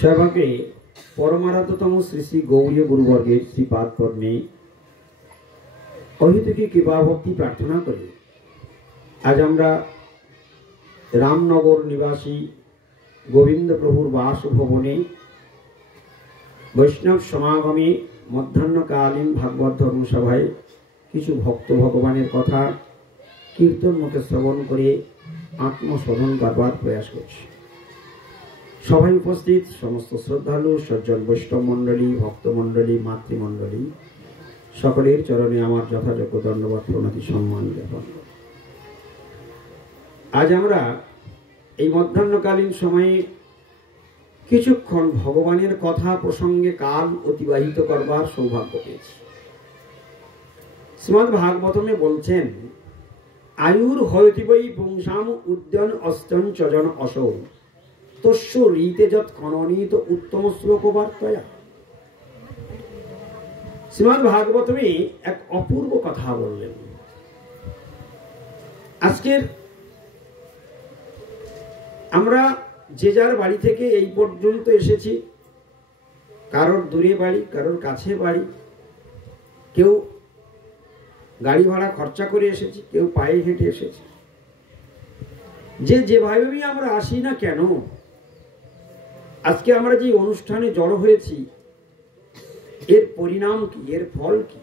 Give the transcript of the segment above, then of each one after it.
সভাকে পরমারাধ্যতম শ্রী শ্রী গৌরী গুরুবর্গের শ্রীপাদ পদ্মে অহিতুকী কৃপা ভক্তি প্রার্থনা করি আজ আমরা রামনগর নিবাসী গোবিন্দ প্রভুর বাসভবনে বৈষ্ণব সমাগমে মধ্যাহ্নকালীন ভাগবত ধর্মসভায় কিছু ভক্ত ভগবানের কথা কীর্তন মুখে শ্রবণ করে আত্মশোধন করবার প্রয়াস করছি। সভায় উপস্থিত সমস্ত শ্রদ্ধালু সজ্জন বৈষ্ণব মণ্ডলী, ভক্তমণ্ডলী, মাতৃমণ্ডলী সকলের চরণে আমার যথাযোগ্য দণ্ডবত প্রণতি সম্মান জ্ঞাপন। আজ আমরা এই মধ্যাহ্নকালীন সময়ে কিছুক্ষণ ভগবানের কথা প্রসঙ্গে কাল অতিবাহিত করবার সৌভাগ্য পেয়েছি। শ্রীমদ্ ভাগবতমে বলছেন, আয়ুর হয়তি বৈ পুংসাম উদ্যান অস্তন চজন অসৌ তস্য রীতে যৎ খননীত উত্তম শ্লোক বার্তয়া। শ্রীমদ্ ভাগবতমে এক অপূর্ব কথা বললেন। আজকের আমরা যে যার বাড়ি থেকে এই পর্যন্ত এসেছি, কারোর দূরে বাড়ি, কারোর কাছে বাড়ি, কেউ গাড়ি ভাড়া খরচা করে এসেছি, কেউ পায়ে হেঁটে এসেছি। যেভাবেই আমরা আসি না কেন, আজকে আমরা যে অনুষ্ঠানে জড়ো হয়েছি এর পরিণাম কি, এর ফল কি?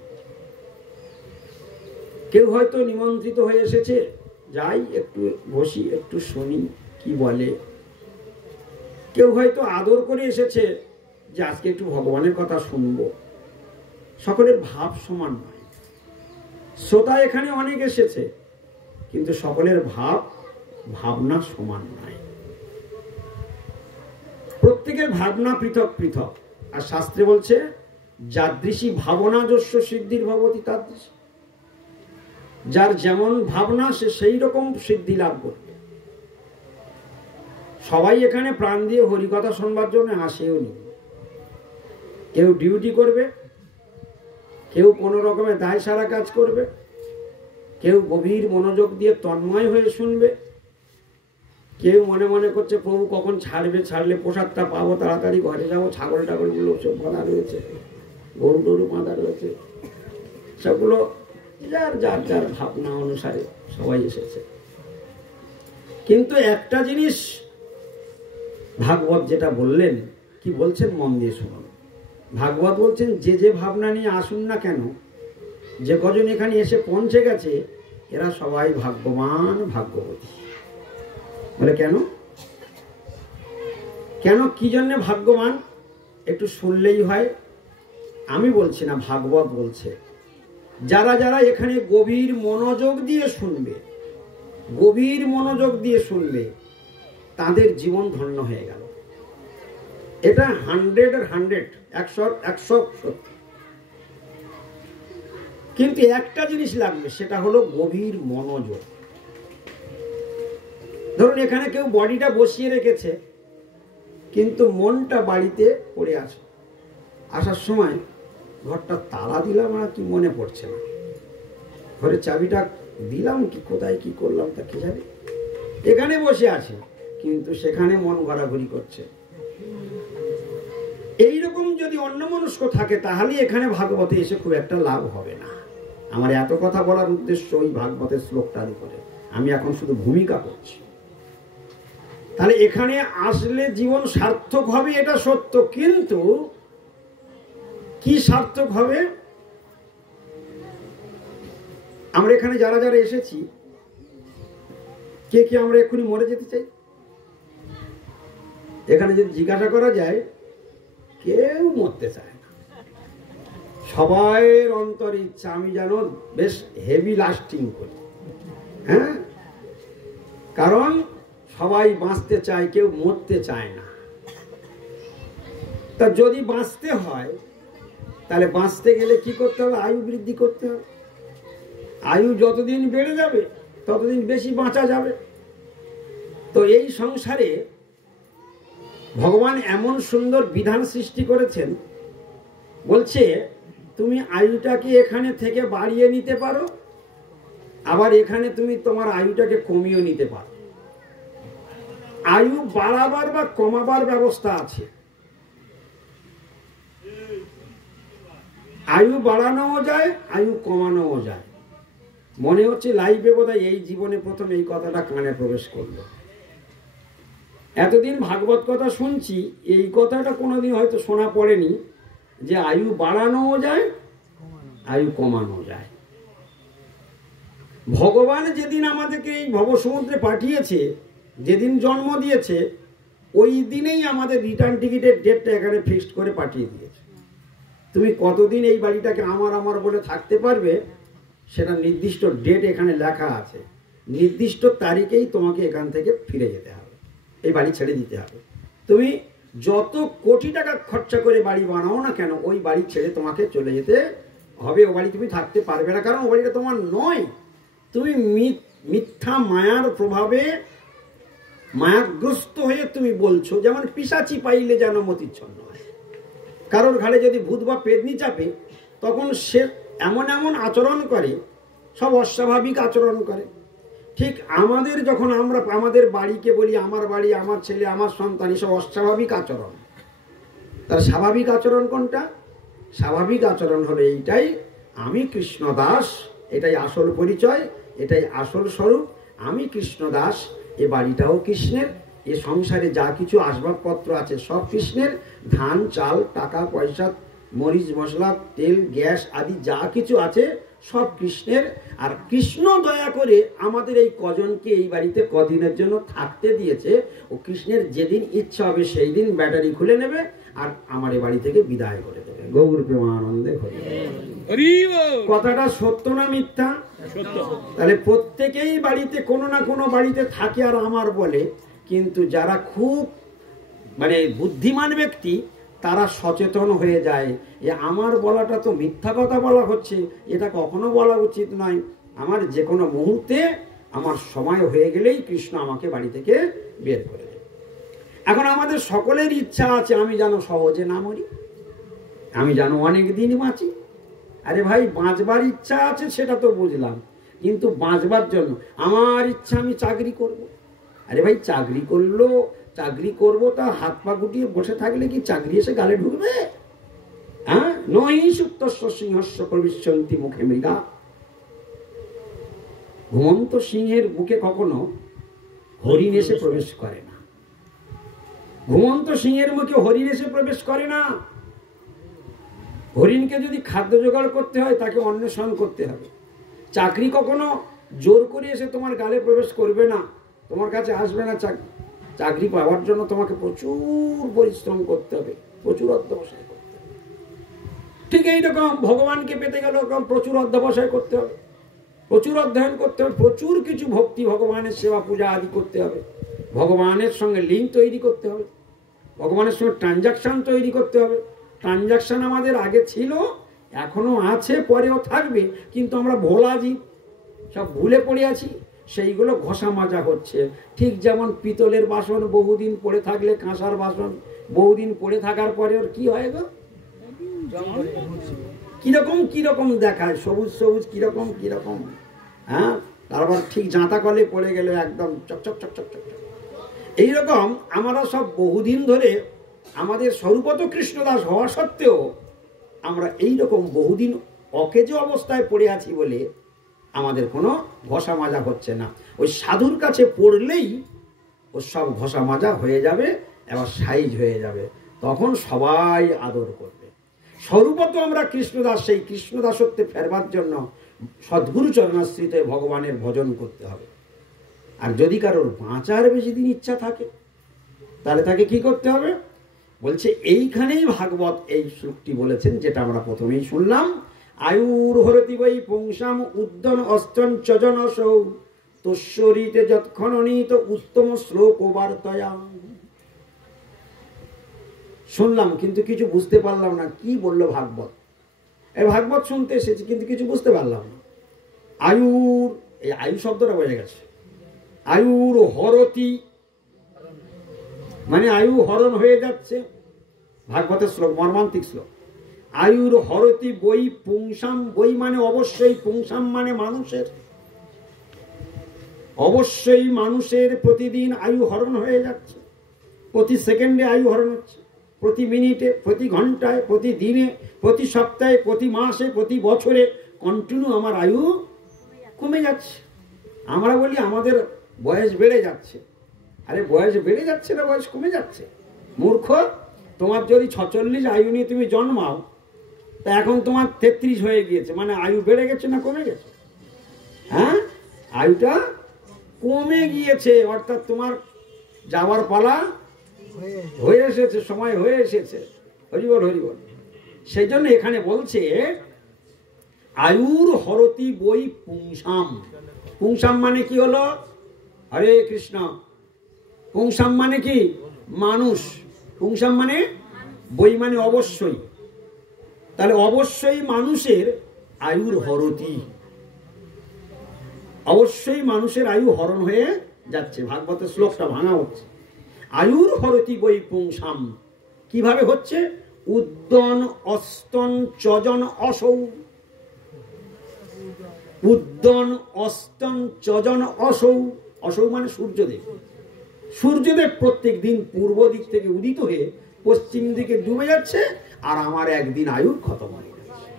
কেউ হয়তো নিমন্ত্রিত হয়ে এসেছে, যাই একটু বসি, একটু শুনি কি বলে। কেউ হয়তো আদর করে এসেছে যে আজকে একটু ভগবানের কথা শুনবো। সকলের ভাব সমান নয়। শ্রোতা এখানে অনেক এসেছে, কিন্তু সকলের ভাবনা সমান নয়। প্রত্যেকের ভাবনা পৃথক পৃথক। আর শাস্ত্রে বলছে, যাদৃশী ভাবনা যস্য সিদ্ধির ভবতি তাদৃশী। যার যেমন ভাবনা সে সেই রকম সিদ্ধি লাভ করবে। সবাই এখানে প্রাণ দিয়ে হরিকথা শুনবার জন্য আসেও নি। কেউ ডিউটি করবে, কেউ কোনো রকমের দায় সারা কাজ করবে, কেউ গভীর মনোযোগ দিয়ে তন্ময় হয়ে শুনবে, কেউ মনে মনে করছে প্রভু কখন ছাড়লে প্রসাদটা পাবো, তাড়াতাড়ি ঘরে যাবো, ছাগল টাগলগুলো সব বাঁধা রয়েছে, গরু টরু বাঁধা রয়েছে। সেগুলো যার যার যার ভাবনা অনুসারে সবাই এসেছে। কিন্তু একটা জিনিস ভাগবত যেটা বললেন, কি বলছেন মন দিয়ে শুনুন। ভাগবত বলছেন, যে ভাবনা নিয়ে আসুন না কেন, যে কজন এখানে এসে পৌঁছে গেছে এরা সবাই ভাগ্যবান, ভাগ্যবতী। বলে কেন কেন কি জন্য ভাগ্যবান? একটু শুনলেই হয়। আমি বলছি না, ভাগবত বলছে। যারা যারা এখানে গভীর মনোযোগ দিয়ে শুনবে, গভীর মনোযোগ দিয়ে শুনবে, তাদের জীবন ধন্য হয়ে গেল। এটা 100 সত্যি। কিন্তু একটা জিনিস লাগবে, সেটা হলো গভীর মনোযোগ। ধরুন এখানে কেউ বডিটা বসিয়ে রেখেছে, কিন্তু মনটা বাড়িতে পড়ে আছে। আসার সময় ঘরটা তালা দিলাম আর কি মনে পড়ছে না, ঘরের চাবিটা দিলাম কি, কোথায় কি করলাম তা কি জানি। এখানে বসে আছে কিন্তু সেখানে মন ঘোরাঘুরি করছে। এইরকম যদি অন্যমনস্ক থাকে, তাহলে এখানে ভাগবতে এসে খুব একটা লাভ হবে না। আমার এত কথা বলার উদ্দেশ্য ওই ভাগবতের শ্লোকটার উপরে। আমি এখন শুধু ভূমিকা করছি। তাহলে এখানে আসলে জীবন সার্থক হবে, এটা সত্য। কিন্তু কি সার্থক হবে? আমরা এখানে যারা যারা এসেছি, কে কে আমরা এক্ষুনি মরে যেতে চাই? এখানে যদি জিজ্ঞাসা করা যায়, কেউ মরতে চায় না। সবাইয়ের অন্তর ইচ্ছা আমি যেন বেশ হেভি লাস্টিং করি। হ্যাঁ, কারণ সবাই বাঁচতে চায়, কেউ মরতে চায় না। তা যদি বাঁচতে হয়, তাহলে বাঁচতে গেলে কি করতে হবে? আয়ু বৃদ্ধি করতে হবে। আয়ু যতদিন বেড়ে যাবে ততদিন বেশি বাঁচা যাবে। তো এই সংসারে ভগবান এমন সুন্দর বিধান সৃষ্টি করেছেন, বলছে তুমি আয়ুটাকে এখানে থেকে বাড়িয়ে নিতে পারো, আবার এখানে তুমি তোমার আয়ুটাকে কমিয়ে নিতে পারো। আয়ু বাড়াবার বা কমাবার ব্যবস্থা আছে, আয়ু বাড়ানোও যায়, আয়ু কমানোও যায়। মনে হচ্ছে লাইফে বোধহয় এই জীবনে প্রথম এই কথাটা কানে প্রবেশ করলো। এতদিন ভাগবত কথা শুনছি, এই কথাটা কোনোদিন হয়তো শোনা পড়েনি যে আয়ু বাড়ানোও যায়, আয়ু কমানো যায়। ভগবান যেদিন আমাদেরকে এই ভবসমুদ্রে পাঠিয়েছে, যেদিন জন্ম দিয়েছে, ওই দিনেই আমাদের রিটার্ন টিকিটের ডেটটা এখানে ফিক্সড করে পাঠিয়ে দিয়েছে। তুমি কতদিন এই বাড়িটাকে আমার আমার বলে থাকতে পারবে সেটা নির্দিষ্ট ডেট এখানে লেখা আছে। নির্দিষ্ট তারিখেই তোমাকে এখান থেকে ফিরে যেতে হবে, এই বাড়ি ছেড়ে দিতে হবে। তুমি যত কোটি টাকা খরচা করে বাড়ি বানাও না কেন, ওই বাড়ি ছেড়ে তোমাকে চলে যেতে হবে। ও বাড়ি তুমি থাকতে পারবে না, কারণ ও বাড়িটা তোমার নয়। তুমি মিথ্যা মায়ার প্রভাবে মায়াগ্রস্ত হয়ে তুমি বলছো, যেমন পিশাচি পাইলে যেন মতিচ্ছন্ন হয়। কারোর ঘাড়ে যদি ভূত বা পেদনি চাপে, তখন সে এমন এমন আচরণ করে, সব অস্বাভাবিক আচরণ করে। ঠিক আমাদের যখন আমরা আমাদের বাড়িকে বলি আমার বাড়ি, আমার ছেলে, আমার সন্তান, এসব অস্বাভাবিক আচরণ। তার স্বাভাবিক আচরণ কোনটা? স্বাভাবিক আচরণ হলো এইটাই, আমি কৃষ্ণ দাস, এটাই আসল পরিচয়, এটাই আসল স্বরূপ। আমি কৃষ্ণ দাস, এ বাড়িটাও কৃষ্ণের, এ সংসারে যা কিছু আসবাবপত্র আছে সব কৃষ্ণের, ধান চাল টাকা পয়সা মরিচ মশলা তেল গ্যাস আদি যা কিছু আছে সব কৃষ্ণের। আর কৃষ্ণ দয়া করে আমাদের এই কজনকে এই বাড়িতে কদিনের জন্য থাকতে দিয়েছে। ও কৃষ্ণের যেদিন ইচ্ছা হবে সেই দিন ব্যাটারি খুলে নেবে আর আমার এই বাড়ি থেকে বিদায় করে দেবে। গৌর প্রেমানন্দে হরি। কথাটা সত্য না মিথ্যা? তাহলে প্রত্যেকেই বাড়িতে কোনো না কোনো বাড়িতে থাকে আর আমার বলে, কিন্তু যারা খুব বুদ্ধিমান ব্যক্তি তারা সচেতন হয়ে যায়, এ আমার বলাটা তো মিথ্যা কথা বলা হচ্ছে, এটা কখনো বলা উচিত নয়। আমার যে কোনো মুহূর্তে আমার সময় হয়ে গেলেই কৃষ্ণ আমাকে বাড়ি থেকে বের করে দেবে। এখন আমাদের সকলের ইচ্ছা আছে আমি যেন সহজে না মরি, আমি যেন অনেক দিন বাঁচি। আরে ভাই, বাঁচবার ইচ্ছা আছে সেটা তো বুঝলাম, কিন্তু বাঁচবার জন্য আমার ইচ্ছা আমি চাকরি করব। আরে ভাই, চাকরি করবো তা হাত পা গুটিয়ে বসে থাকলে কি চাকরি এসে গালে ঢুকবে? হ্যাঁ, নহি সুপ্তস্য সিংহস্য প্রবিশ্যন্তি মুখে মৃগা। ঘুমন্ত সিংহের বুকে কখনো হরিণ এসে প্রবেশ করে না। ঘুমন্ত সিংহের মুখে হরিণ এসে প্রবেশ করে না। হরিণকে যদি খাদ্য জোগাড় করতে হয় তাকে অন্বেষণ করতে হবে। চাকরি কখনো জোর করে এসে তোমার গালে প্রবেশ করবে না, তোমার কাছে আসবে না। চাকরি পাওয়ার জন্য তোমাকে প্রচুর পরিশ্রম করতে হবে, প্রচুর অধ্যবসায় করতে হবে। ঠিক এইরকম ভগবানকে পেতে গেলে প্রচুর অধ্যবসায় করতে হবে, প্রচুর অধ্যয়ন করতে হবে, প্রচুর কিছু ভক্তি ভগবানের সেবা পূজা আদি করতে হবে, ভগবানের সঙ্গে লিঙ্ক তৈরি করতে হবে, ভগবানের সঙ্গে ট্রানজাকশন তৈরি করতে হবে। ট্রানজাকশন আমাদের আগে ছিল, এখনো আছে, পরেও থাকবে, কিন্তু আমরা ভোলা জীব, সব ভুলে পড়ে আছি, সেইগুলো ঘষা মাজা হচ্ছে। ঠিক যেমন পিতলের বাসন বহুদিন পড়ে থাকলে, কাঁসার বাসন বহুদিন পড়ে থাকার পরে ওর কি হয় গো, কিরকম কিরকম দেখায়, সবুজ সবুজ কিরকম কিরকম। হ্যাঁ, তারপর ঠিক জাঁতা কলে পড়ে গেলে একদম চকচক চকচক চকচক। এইরকম আমরা সব বহুদিন ধরে আমাদের স্বরূপত কৃষ্ণদাস হওয়া সত্ত্বেও আমরা এইরকম বহুদিন অকেজো অবস্থায় পড়ে আছি বলে আমাদের কোনো ঘষা মাজা হচ্ছে না। ওই সাধুর কাছে পড়লেই ও সব ঘষা মাজা হয়ে যাবে, এবার সাইজ হয়ে যাবে, তখন সবাই আদর করবে। স্বরূপত আমরা কৃষ্ণদাস, সেই কৃষ্ণদাসত্বে ফেরবার জন্য সদ্গুরু চরণাশ্রিতে ভগবানের ভজন করতে হবে। আর যদি কারোর বাঁচার বেশি দিন ইচ্ছা থাকে তাহলে তাকে কি করতে হবে? বলছে এইখানেই ভাগবত এই শ্লোকটি বলেছেন, যেটা আমরা প্রথমেই শুনলাম, আয়ুর হরতি বৈ পুংসাম উদ্দন অস্তন চজনসৌ তস্যরিতে যৎক্ষণনীত উত্তম শ্লোক বার্তয়া। শুনলাম কিন্তু কিছু বুঝতে পারলাম না কি বললো ভাগবত। এই ভাগবত শুনতে এসেছি কিন্তু কিছু বুঝতে পারলাম না। আয়ুর, এই আয়ু শব্দটা বোঝা গেছে। আয়ুর হরতি মানে আয়ু হরণ হয়ে যাচ্ছে, ভাগবতের শ্লোক, মর্মান্তিক শ্লোক। আয়ুর হরতি বৈ পুংসাম, বৈ মানে অবশ্যই, পুংসাম মানে মানুষের, অবশ্যই মানুষের প্রতিদিন আয়ু হরণ হয়ে যাচ্ছে, প্রতি সেকেন্ডে আয়ু হরণ হচ্ছে। প্রতি মিনিটে, প্রতি ঘন্টায়, প্রতি দিনে, প্রতি সপ্তাহে, প্রতি মাসে, প্রতি বছরে কন্টিনিউ আমার আয়ু কমে যাচ্ছে। আমরা বলি আমাদের বয়স বেড়ে যাচ্ছে। আরে বয়স বেড়ে যাচ্ছে না, বয়স কমে যাচ্ছে। মূর্খ, তোমার যদি 46 আয়ু নিয়ে তুমি জন্মাও, তা এখন তোমার 33 হয়ে গিয়েছে, মানে আয়ু বেড়ে গেছে না কমে গেছে? হ্যাঁ, আয়ুটা কমে গিয়েছে, অর্থাৎ তোমার যাওয়ার পালা হয়ে এসেছে, সময় হয়ে এসেছে। হরিবল হরিবল। সেই জন্য এখানে বলছে আয়ুর হরতি বই পুংসাম। পুংসাম মানে কি হলো? হরে কৃষ্ণ। পুংসাম মানে কি? মানুষ। পুংসাম মানে বই মানে অবশ্যই। তাহলে অবশ্যই মানুষের আয়ুর হরতি, অবশ্যই মানুষের আয়ু হরণ হয়ে যাচ্ছে। ভাগবতের শ্লোকটা ভাঙা হচ্ছে। আয়ুর হরতি বই পুংসাম। কিভাবে হচ্ছে? উদ্দন অস্তন চজন অসৌ। উদ্দন অস্তন চজন অসৌ। অসৌ মানে সূর্যদেব। সূর্যদেব প্রত্যেক দিন পূর্ব দিক থেকে উদিত হয়ে পশ্চিম দিকে ডুবে যাচ্ছে, আর আমার একদিন আয়ু খতম হয়ে যাচ্ছে।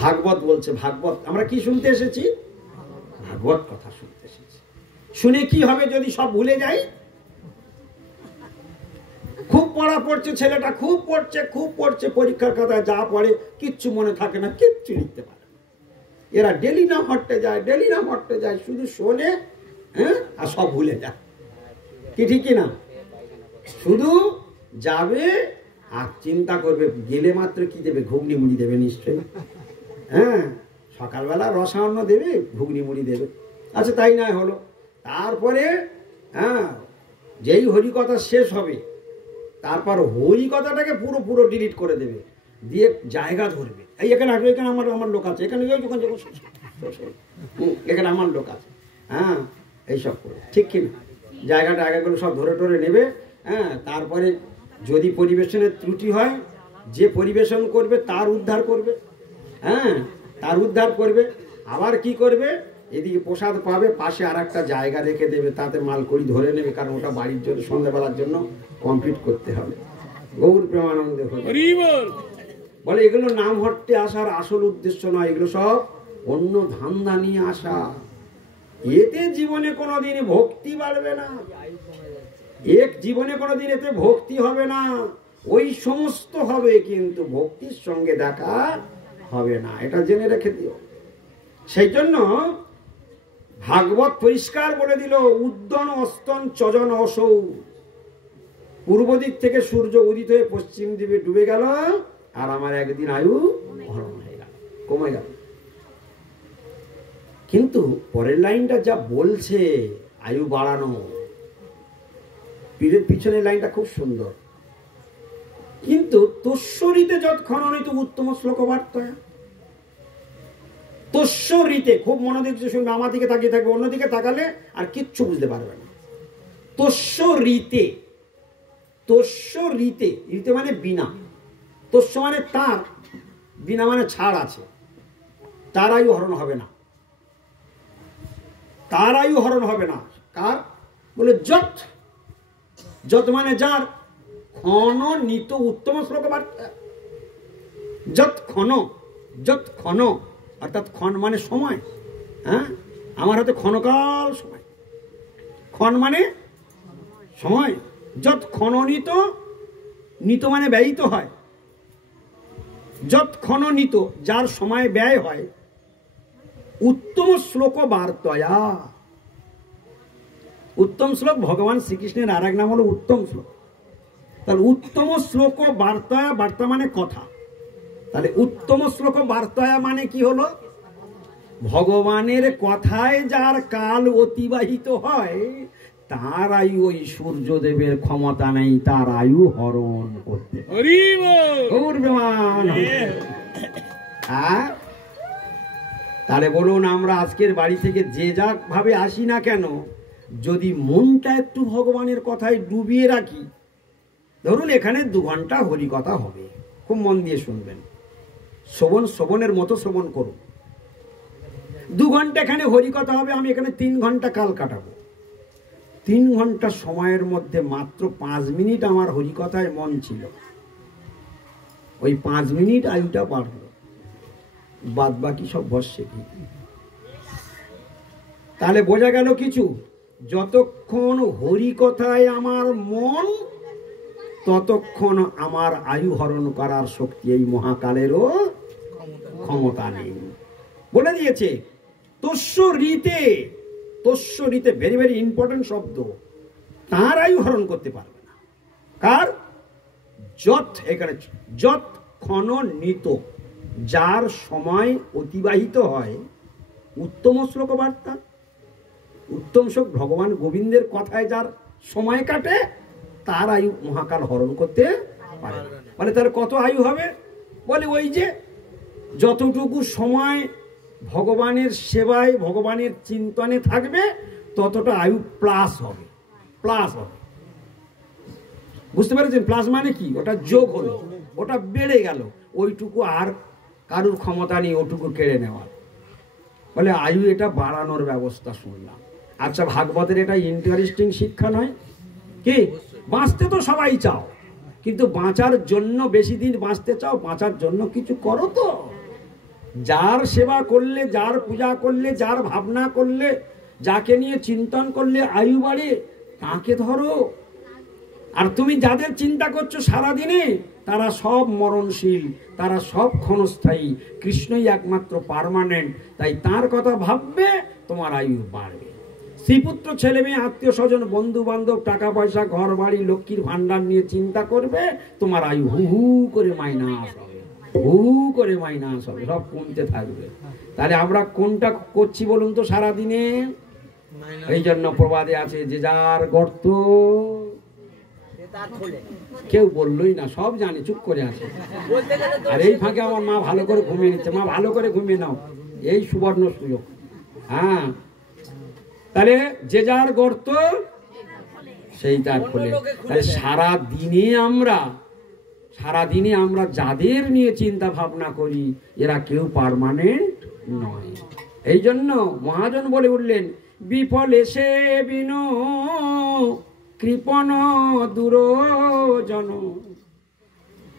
ভাগবত বলছে। ভাগবত আমরা কি শুনতে এসেছি? ভাগবত কথা শুনতে এসেছি। শুনে কি হবে যদি সব ভুলে যাই? খুব পড়া পড়ছে ছেলেটা, খুব পড়ছে, পরীক্ষার খাতায় যা পড়ে কিচ্ছু মনে থাকে না, কিচ্ছু লিখতে পারে না। এরা ডেলি নাম হটতে যায়, শুধু শোনে, হ্যাঁ, আর সব ভুলে যায়। কি ঠিক না? শুধু যাবে আর চিন্তা করবে, গেলে মাত্র কি দেবে? ঘুগনি মুড়ি দেবে নিশ্চয়ই। হ্যাঁ, সকালবেলা রসায়ন দেবে, ঘুগনি মুড়ি দেবে। আচ্ছা, তাই নয় হলো। তারপরে হ্যাঁ, যেই হরিকথা শেষ হবে, তারপর হরিকথাটাকে পুরো ডিলিট করে দেবে, দিয়ে জায়গা ধরবে। এই এখানে আসবে, এখানে আমার লোক আছে, এখানে এখানে আমার লোক আছে। হ্যাঁ, এইসব করে ঠিক কিনা? জায়গাটা আগেগুলো সব ধরে টরে নেবে। হ্যাঁ, তারপরে যদি পরিবেশনের ত্রুটি হয়, যে পরিবেশন করবে তার উদ্ধার করবে। হ্যাঁ, তার উদ্ধার করবে। আবার কি করবে? এদিকে প্রসাদ পাবে, পাশে আর একটা জায়গা রেখে দেবে, তাতে মালকড়ি ধরে নেবে, কারণ ওটা বাড়ির জন্য সন্ধ্যাবেলার জন্য কমপ্লিট করতে হবে। গৌর প্রেমানন্দে বলে এগুলো নাম হট্টে আসার আসল উদ্দেশ্য নয়, এগুলো সব অন্য ধান্দা নিয়ে আসা। এতে জীবনে কোনোদিন ভক্তি বাড়বে না, জীবনে কোনোদিন এতে ভক্তি হবে না। ওই সমস্ত হবে, কিন্তু ভক্তির সঙ্গে দেখা হবে না, এটা জেনে রেখে দিও। সেই জন্য ভাগবত পরিষ্কার বলে দিল, উদ্দন অস্তন চজন অসৌ। পূর্ব দিক থেকে সূর্য উদিত হয়ে পশ্চিম দিকে ডুবে গেল, আর আমার একদিন আয়ু হরণ হয়ে গেল, কমে গেল। কিন্তু পরের লাইনটা যা বলছে আয়ু বাড়ানো, পীরের পিছনের লাইনটা খুব সুন্দর। কিন্তু তস্যরিতে যৎক্ষণ অনিত উত্তম শ্লোক বার্তা। তস্যরিতে খুব মনোযোগ শুনবে, আমার দিকে তাকিয়ে থাকবে, অন্যদিকে তাকালে আর কিচ্ছু বুঝতে পারবে না। তস্যরিতে, তস্যরিতে, রিতে মানে বিনা, তস্য মানে তার, বিনা মানে ছাড় আছে। তার আয়ু হরণ হবে না, তার আয়ু হরণ হবে না। কার? বলে যত, যত মানে যার, ক্ষণ নিত উত্তম শ্লোক বার্তা। যত ক্ষণ, যত ক্ষণ অর্থাৎ ক্ষণ মানে সময়। হ্যাঁ, আমার হাতে ক্ষণকাল সময়, ক্ষণ মানে সময়। যত ক্ষণ নিত, নিত মানে ব্যয়িত হয়। যত ক্ষণ নিত, যার সময় ব্যয় হয়, উত্তম শ্লোক বার্তয়া। উত্তম শ্লোক ভগবান শ্রীকৃষ্ণের আর এক নাম হলো উত্তম শ্লোক। তাহলে উত্তম শ্লোক বার্তয়া, বার্তা মানে কথা। তাহলে উত্তম শ্লোক বার্তয়া মানে কি হলো? ভগবানের কথায় যার কাল অতিবাহিত হয়, তার আয়ু ওই সূর্যদেবের ক্ষমতা নেই তার আয়ু হরণ করতে। তাহলে বলুন, আমরা আজকের বাড়ি থেকে যে যা ভাবে আসি না কেন, যদি মনটা একটু ভগবানের কথায় ডুবিয়ে রাখি, ধরুন এখানে 2 ঘন্টা হরি কথা হবে, খুব মন দিয়ে শুনবেন, শ্রবণের মতো শ্রবণ করুন। 2 ঘন্টা এখানে হরি কথা হবে, আমি এখানে 3 ঘন্টা কাল কাটাবো। 3 ঘন্টা সময়ের মধ্যে মাত্র 5 মিনিট আমার হরিকথায় মন ছিল, ওই 5 মিনিট আয়ুটা বাড়ল, বাদ বাকি সব ভস্যে কি। তাহলে বোঝা গেল কিছু, যতক্ষণ হরিকথায় আমার মন, ততক্ষণ আমার আয়ু হরণ করার শক্তি এই মহাকালেরও ক্ষমতা নেই। বলে দিয়েছে তস্য রীতে, তস্য রীতে ভেরি ভেরি ইম্পর্টেন্ট শব্দ, তার আয়ু হরণ করতে পারবে না। কার? যত, এখানে যত ক্ষণ নিত, যার সময় অতিবাহিত হয়। উত্তম শ্লোক বার্তা, উত্তম শ্লোক ভগবান গোবিন্দের কথায় যার সময় কাটে, তার আয়ু মহাকাল হরণ করতে পারে। বলে তার কত আয়ু হবে? বলে ওই যে যতটুকু সময় ভগবানের সেবায় ভগবানের চিন্তনে থাকবে, ততটা আয়ু প্লাস হবে, প্লাস হবে। বুঝতে পেরেছেন? প্লাস মানে কি? ওটা যোগ হলো, ওটা বেড়ে গেল, ওইটুকু আর কারুর ক্ষমতা নেই ওটুকু কেড়ে নেওয়ার। বলে আয়ু এটা বাড়ানোর ব্যবস্থা শুনলাম। আচ্ছা, ভাগবতের এটা ইন্টারেস্টিং শিক্ষা নয় কি? বাঁচতে তো সবাই চাও, কিন্তু বাঁচার জন্য বেশি দিন বাঁচতে চাও, বাঁচার জন্য কিছু করো তো। যার সেবা করলে, যার পূজা করলে, যার ভাবনা করলে, যাকে নিয়ে চিন্তন করলে আয়ু বাড়ে, তাকে ধরো। আর তুমি যাদের চিন্তা করছো সারাদিনে, তারা সব মরণশীল, তারা সব ক্ষণস্থায়ী, কৃষ্ণই একমাত্র পার্মানেন্ট। তাই তার কথা ভাববে, তোমার আয়ু বাড়বে। শ্রীপুত্র, ছেলে মেয়ে, আত্মীয় স্বজন, বন্ধু বান্ধব, টাকা পয়সা, ঘর বাড়ি, লক্ষ্মীর ভান্ডার নিয়ে চিন্তা করবে, তোমার আয়ু হু হু করে মাইনাস হবে, হু করে মাইনাস হবে, সব কমতে থাকবে। তাহলে আমরা কোনটা করছি বলুন তো সারাদিনে? এই জন্য প্রবাদে আছে, যে যার গর্ত, কেউ বললই না, সব জানে, চুপ করে আছে। আর এই ফাঁকে আমার মা ভালো করে ঘুমিয়ে নিচ্ছে। মা ভালো করে ঘুমিয়ে নাও, এই সুবর্ণ সুযোগ। হ্যাঁ, তাহলে যে যার গর্ত সেই তার ফলে। তাহলে সারাদিনে আমরা যাদের নিয়ে চিন্তা ভাবনা করি, এরা কেউ পার্মানেন্ট নয়। এই জন্য মহাজন বলে উঠলেন, বিফল এসে বিনো কৃপণ দুর্জন।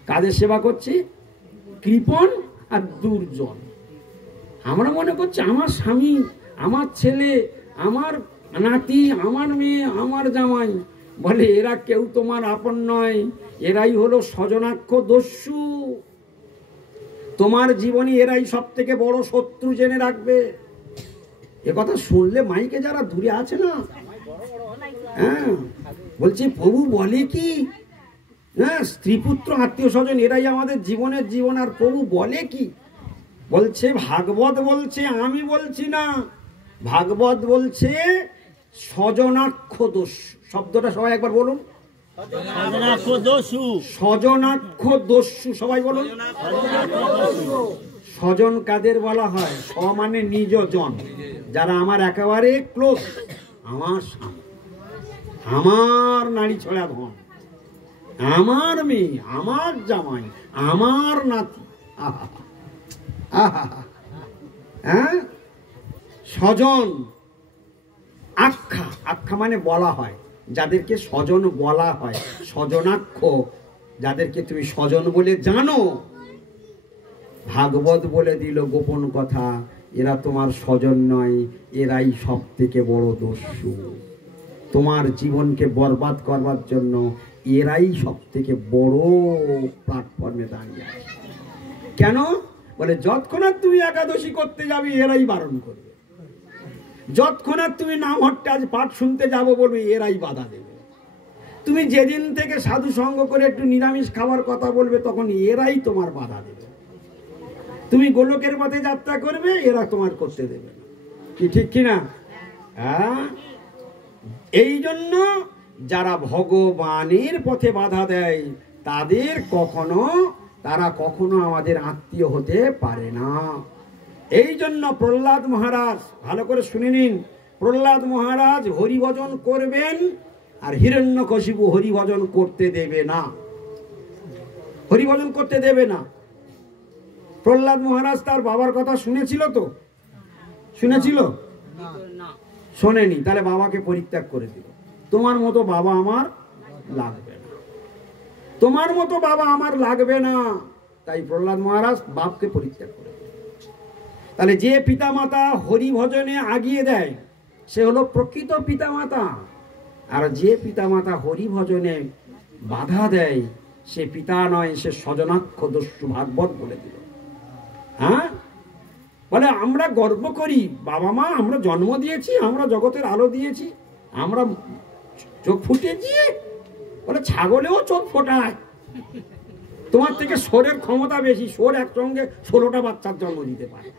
কাদের সেবা করছি? কৃপণ আর দুর্জন। আমরা মনে করছি আমার স্বামী, আমার ছেলে, আমার নাতি, আমার মেয়ে, আমার জামাই। বলে এরা কেউ তোমার আপন নয়, এরাই হলো স্বজনাক্ষ দস্যু। তোমার জীবনে এরাই সব থেকে বড় শত্রু, জেনে রাখবে। এ কথা শুনলে মাইকে যারা দূরে আছে না, হ্যাঁ, বলছি প্রভু বলে কি, হ্যাঁ, স্ত্রী পুত্র আত্মীয় স্বজন এরাই আমাদের জীবনের জীবন। আর প্রভু বলে কি? বলছে, ভাগবত বলছে, আমি বলছি না, ভাগবত বলছে স্বজনাক্ষ দোষ। শব্দটা সবাই একবার বলুন, স্বজনাক্ষ দস্যু। সবাই বলুন। স্বজন কাদের বলা হয়? স্ব মানে নিজ জন, যারা আমার একেবারে ক্লোজ, আমার স্বামী, আমার নারী ছড়া ধন, আমার মেয়ে, আমার জামাই, আমার নাতি। হ্যাঁ, স্বজন আখ্যা, আখ্যা মানে বলা হয়, যাদেরকে স্বজন বলা হয়, স্বজনাক্ষ, যাদেরকে তুমি স্বজন বলে জানো। ভাগবত বলে দিল গোপন কথা, এরা তোমার স্বজন নয়, এরাই সব থেকে বড় দস্যু। তোমার জীবনকে বরবাদ করবার জন্য এরাই সব থেকে বড় প্ল্যাটফর্মে দাঁড়িয়ে আছে। কেন? বলে যৎক্ষণাৎ তুমি একাদশী করতে যাবে, এরাই বারণ করবে। যৎক্ষণাৎ তুমি নাম হট্টে আজ পাঠ শুনতে যাবো বলবে, এরাই বাধা দেবে। তুমি যেদিন থেকে সাধু সঙ্গ করে একটু নিরামিষ খাবার কথা বলবে, তখন এরাই তোমার বাধা দেবে। তুমি গোলকের পথে যাত্রা করবে, এরা তোমার করতে দেবে না। কি ঠিক কিনা? হ্যাঁ, এই জন্য যারা ভগবানের পথে বাধা দেয়, তারা কখনো আমাদের আত্মীয় হতে পারে না। এই জন্য প্রহ্লাদ মহারাজ, ভালো করে শুনে নিন, প্রহ্লাদ মহারাজ হরিভজন করবেন, আর হিরণ্যকশিপু হরিভজন করতে দেবে না, হরিভজন করতে দেবে না। প্রহ্লাদ মহারাজ তার বাবার কথা শুনেছিল তো? শুনেছিল? শোনেনি, তাহলে বাবাকে পরিত্যাগ করে দিল। তোমার মতো বাবা আমার লাগবে না, তোমার মতো বাবা আমার লাগবে না। তাই প্রহ্লাদ মহারাজ বাপকে পরিত্যাগ করে। তাহলে যে পিতামাতা হরি ভজনে আগিয়ে দেয় সে হলো প্রকৃত পিতামাতা, আর যে পিতামাতা হরি ভজনে বাধা দেয় সে পিতা নয়, সে স্বজনাক্ষ দস্যু। ভাগবত বলে দিল। হ্যাঁ, বলে আমরা গর্ব করি বাবা মা, আমরা জন্ম দিয়েছি, আমরা জগতের আলো দিয়েছি, আমরা চোখ ফুটিয়েছি। বলে ছাগলেও চোখ ফোটায়, তোমার থেকে সোরের ক্ষমতা বেশি, সোর একসঙ্গে 16টা বাচ্চার জন্ম দিতে পারে।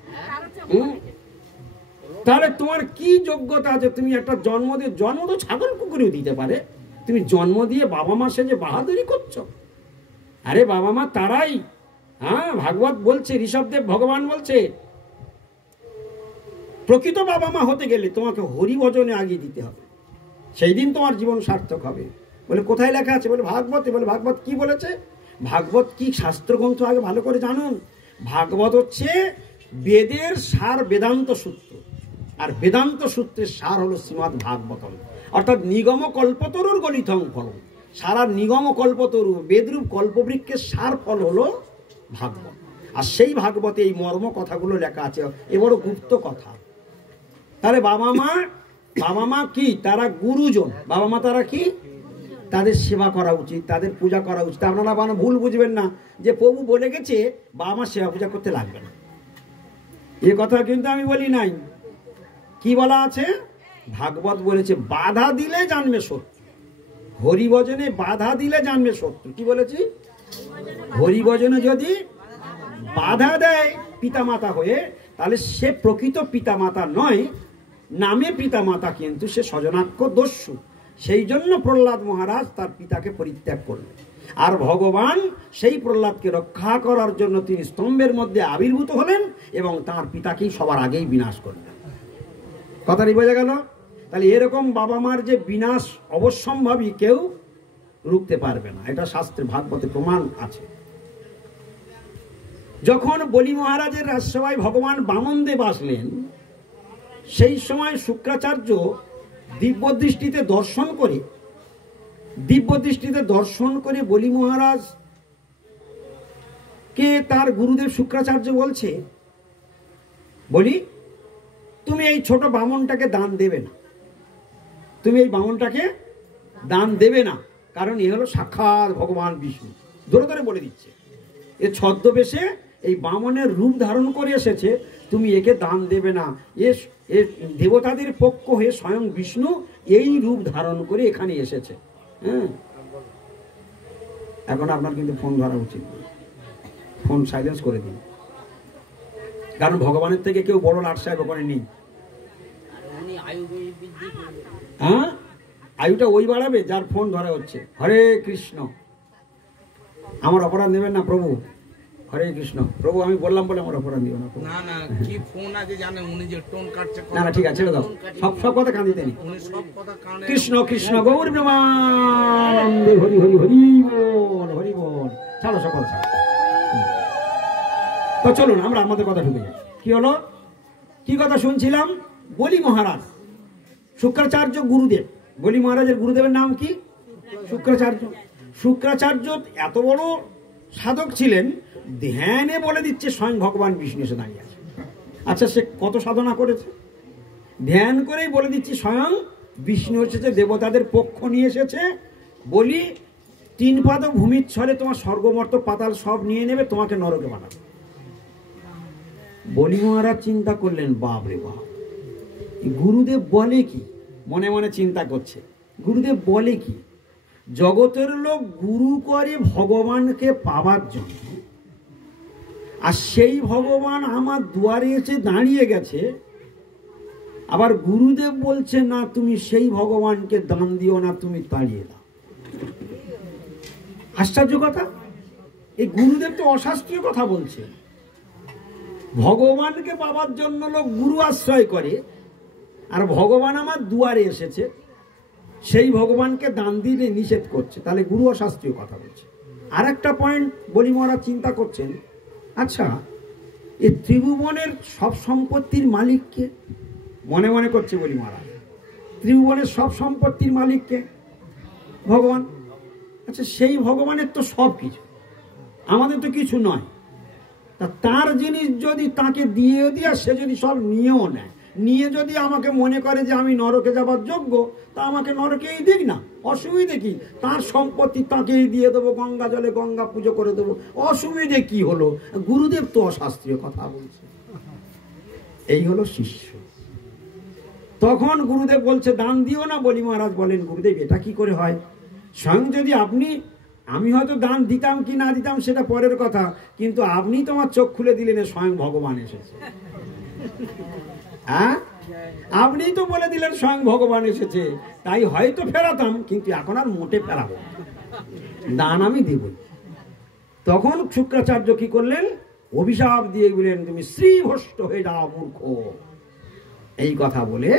তাহলে তোমার কি যোগ্যতা আছে? তুমি একটা জন্ম তো ছাগল কুকুরেও দিতে পারে, তুমি জন্ম দিয়ে বাবা মা সেজে বাহাদুরি করছো। আরে বাবা মা তারাই, হ্যাঁ, ভাগবত বলছে, ঋষভদেব ভগবান বলছে প্রকৃত বাবা মা হতে গেলে তোমাকে হরি ভজনে আগিয়ে দিতে হবে, সেই দিন তোমার জীবন সার্থক হবে। বলে কোথায় লেখা আছে? বলে ভাগবতে। বলে ভাগবত কি বলেছে? ভাগবত কি শাস্ত্রগ্রন্থ আগে ভালো করে জানুন। ভাগবত হচ্ছে বেদের সার বেদান্ত সূত্র, আর বেদান্ত সূত্রের সার হলো শ্রীমদ্ ভাগবতম, অর্থাৎ নিগম কল্পতরুর গলিতং ফলম। সারা নিগম কল্পতরু বেদরূপ কল্পবৃক্ষের সার ফল হলো ভাগবত। আর সেই ভাগবতে এই মর্ম কথাগুলো লেখা আছে। এ বড় গুপ্ত কথা। তাহলে বাবা মা কি? তারা গুরুজন। বাবা মা তারা কি? তাদের সেবা করা উচিত, তাদের পূজা করা উচিত। আপনারা ভুল বুঝবেন না যে প্রভু বলে গেছে বাবা মা সেবা পূজা করতে লাগবে না, এ কথা কিন্তু আমি বলি নাই। কি বলা আছে? ভাগবত বলেছে বাধা দিলে জানবে সত্য, হরিভজনে বাধা দিলে জানবে সত্য। কি বলেছি? হরিভজনে যদি বাধা দেয় পিতামাতা হয়ে, তাহলে সে প্রকৃত পিতামাতা নয়, নামে পিতামাতা, কিন্তু সে স্বজনাক্ষ দস্যু। সেই জন্য প্রহ্লাদ মহারাজ তার পিতাকে পরিত্যাগ করলেন। আর ভগবান সেই প্রহ্লাদকে রক্ষা করার জন্য তিনি স্তম্ভের মধ্যে আবির্ভূত হলেন এবং তার পিতাকেই সবার আগেই বিনাশ করলেন। কথাটি বোঝা গেল? তাহলে এরকম বাবা মার যে বিনাশ অবশ্যম্ভাবী, কেউ রুখতে পারবে না, এটা শাস্ত্রে ভাগবতে প্রমাণ আছে। যখন বলি মহারাজের রাজসভায় ভগবান বামনদেব আসলেন, সেই সময় শুক্রাচার্য দিব্য দৃষ্টিতে দর্শন করে বলি মহারাজ কে তার গুরুদেব শুক্রাচার্য বলছে, বলি তুমি এই ছোট বামনটাকে দান দেবে না, তুমি এই বামনটাকে দান দেবে না, কারণ এ হলো সাক্ষাৎ ভগবান বিষ্ণু। ধরে ধরে বলে দিচ্ছে, এ ছদ্মবেশে এই বামনের রূপ ধারণ করে এসেছে, তুমি একে দান দেবে না। এ দেবতাদের পক্ষ হয়ে স্বয়ং বিষ্ণু এই রূপ ধারণ করে এখানে এসেছে। হ্যাঁ, এখন আপনার কিন্তু ফোন ধরা উচিত, ফোন সাইলেন্স করে দিন, কারণ ভগবানের থেকে কেউ বড় লাট সাহেব ওখানে নেই। হ্যাঁ, আয়ুটা ওই বাড়াবে যার ফোন ধরা হচ্ছে। হরে কৃষ্ণ। আমার অপরাধ নেবেন না প্রভু। হরে কৃষ্ণ। প্রভু আমি বললাম বলে আমার অপরাধ দিও না। না না, কি ফোন আছে জানেন উনি যে টোন কাটছে। না না, ঠিক আছে, ছেড়ে দাও, সব কথা কান দিতে নেই। উনি সব কথা কানে। কৃষ্ণ কৃষ্ণ গৌর প্রেমানন্দে, হরি হরি হরি বল, হরি বল। ছাড়ো সকল ছাড়ো। তো চলুন আমরা আমাদের কথা ঢুকে যাই। কি হলো? কি কথা শুনছিলাম? বলি মহারাজ শুক্রাচার্য গুরুদেব, বলি মহারাজের গুরুদেবের নাম কি? শুক্রাচার্য। শুক্রাচার্য এত বড় সাধক ছিলেন, ধ্যানে বলে দিচ্ছে স্বয়ং ভগবান বিষ্ণু এসে দাঁড়িয়ে আছে। আচ্ছা, সে কত সাধনা করেছে? ধ্যান করেই বলে দিচ্ছি স্বয়ং বিষ্ণু এসেছে, দেবতাদের পক্ষ নিয়ে এসেছে। বলি 3 পাদ ভূমির ছলে তোমার স্বর্গমর্ত পাতাল সব নিয়ে নেবে, তোমাকে নরকে বানাবে। বলি মহারাজ চিন্তা করলেন, বাপ রে বাপ, গুরুদেব বলে কি? মনে মনে চিন্তা করছে, গুরুদেব বলে কি? জগতের লোক গুরু করে ভগবানকে পাবার জন্য, আর সেই ভগবান আমার দুয়ারে এসে দাঁড়িয়ে গেছে, আবার গুরুদেব বলছে না তুমি সেই ভগবানকে দান দিও না, তুমি তাড়িয়ে দাও। আশ্চর্য কথা। এই গুরুদেব তো অশাস্ত্রীয় কথা বলছে। ভগবানকে পাবার জন্য লোক গুরু আশ্রয় করে, আর ভগবান আমার দুয়ারে এসেছে, সেই ভগবানকে দান দিতে নিষেধ করছে, তাহলে গুরু অশাস্ত্রীয় কথা বলছে। আর একটা পয়েন্ট বলি মহারাজ চিন্তা করছেন, আচ্ছা এই ত্রিভুবনের সব সম্পত্তির মালিককে? মনে মনে করছে বলি মহারাজ। ত্রিভুবনের সব সম্পত্তির মালিককে? ভগবান। আচ্ছা, সেই ভগবানের তো সব কিছু, আমাদের তো কিছু নয়। তা তার জিনিস যদি তাকে দিয়ে দিয়ে সে যদি সব নিয়েও নেয়, নিয়ে যদি আমাকে মনে করে যে আমি নরকে যাবার যোগ্য, তা আমাকে নরকেই দিক না, অসুবিধে কি? তার সম্পত্তি তাকেই দিয়ে দেবো, গঙ্গা জলে গঙ্গা পুজো করে দেবো, অসুবিধে কি হলো? গুরুদেব তো অশাস্ত্রীয় কথা বলছে। এই হলো শিষ্য। তখন গুরুদেব বলছে দান দিও না। বলি মহারাজ বলেন, গুরুদেব এটা কি করে হয়? স্বয়ং যদি আমি হয়তো দান দিতাম কি না দিতাম সেটা পরের কথা, কিন্তু আপনি তোমার চোখ খুলে দিলেন স্বয়ং ভগবান এসেছে। হ্যাঁ, আপনি তো বলে দিলেন স্বয়ং ভগবান এসেছে, তাই হয়তো ফেরাতাম, কিন্তু এখন আর মোটে ফেরাবো, দান আমি দেবই। তখন শুক্রাচার্য কি করলেন? অভিশাপ দিয়ে বললেন, তুমি শ্রীভ্রষ্ট হয়ে যাও মূর্খ। এই কথা বলে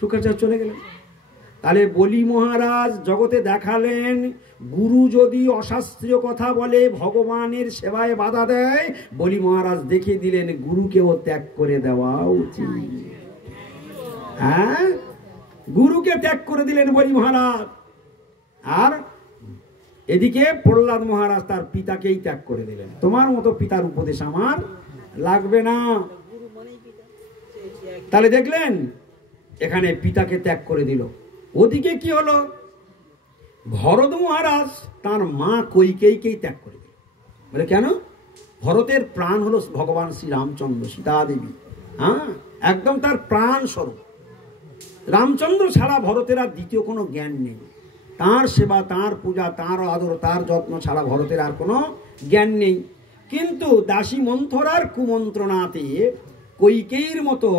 শুক্রাচার্য চলে গেলেন। তাহলে বলি মহারাজ জগতে দেখালেন, গুরু যদি অশাস্ত্রীয় কথা বলে, ভগবানের সেবায় বাধা দেয়, বলি মহারাজ দেখিয়ে দিলেন গুরুকেও ত্যাগ করে দেওয়া উচিত। হ্যাঁ, গুরুকে ত্যাগ করে দিলেন বলি মহারাজ। আর এদিকে প্রহ্লাদ মহারাজ তার পিতাকেই ত্যাগ করে দিলেন। তোমার মতো পিতার উপদেশ আমার লাগবে না। তাহলে দেখলেন এখানে পিতাকে ত্যাগ করে দিল। ওদিকে কি হলো? ভরত মহারাজ তার মা কৈকেয়ীকেই ত্যাগ করে দিল। বলে কেন? ভরতের প্রাণ হলো ভগবান শ্রী রামচন্দ্র, সীতা দেবী। হ্যাঁ, একদম তার প্রাণ স্বরূপ। রামচন্দ্র ছাড়া ভরতের আর দ্বিতীয় কোনো জ্ঞান নেই। তার সেবা, তার পূজা, তার আদর, তার যত্ন ছাড়া ভরতের আর কোনো জ্ঞান নেই। কিন্তু দাসী মন্থরার কুমন্ত্রণাতে কৈকেয়ীর মতো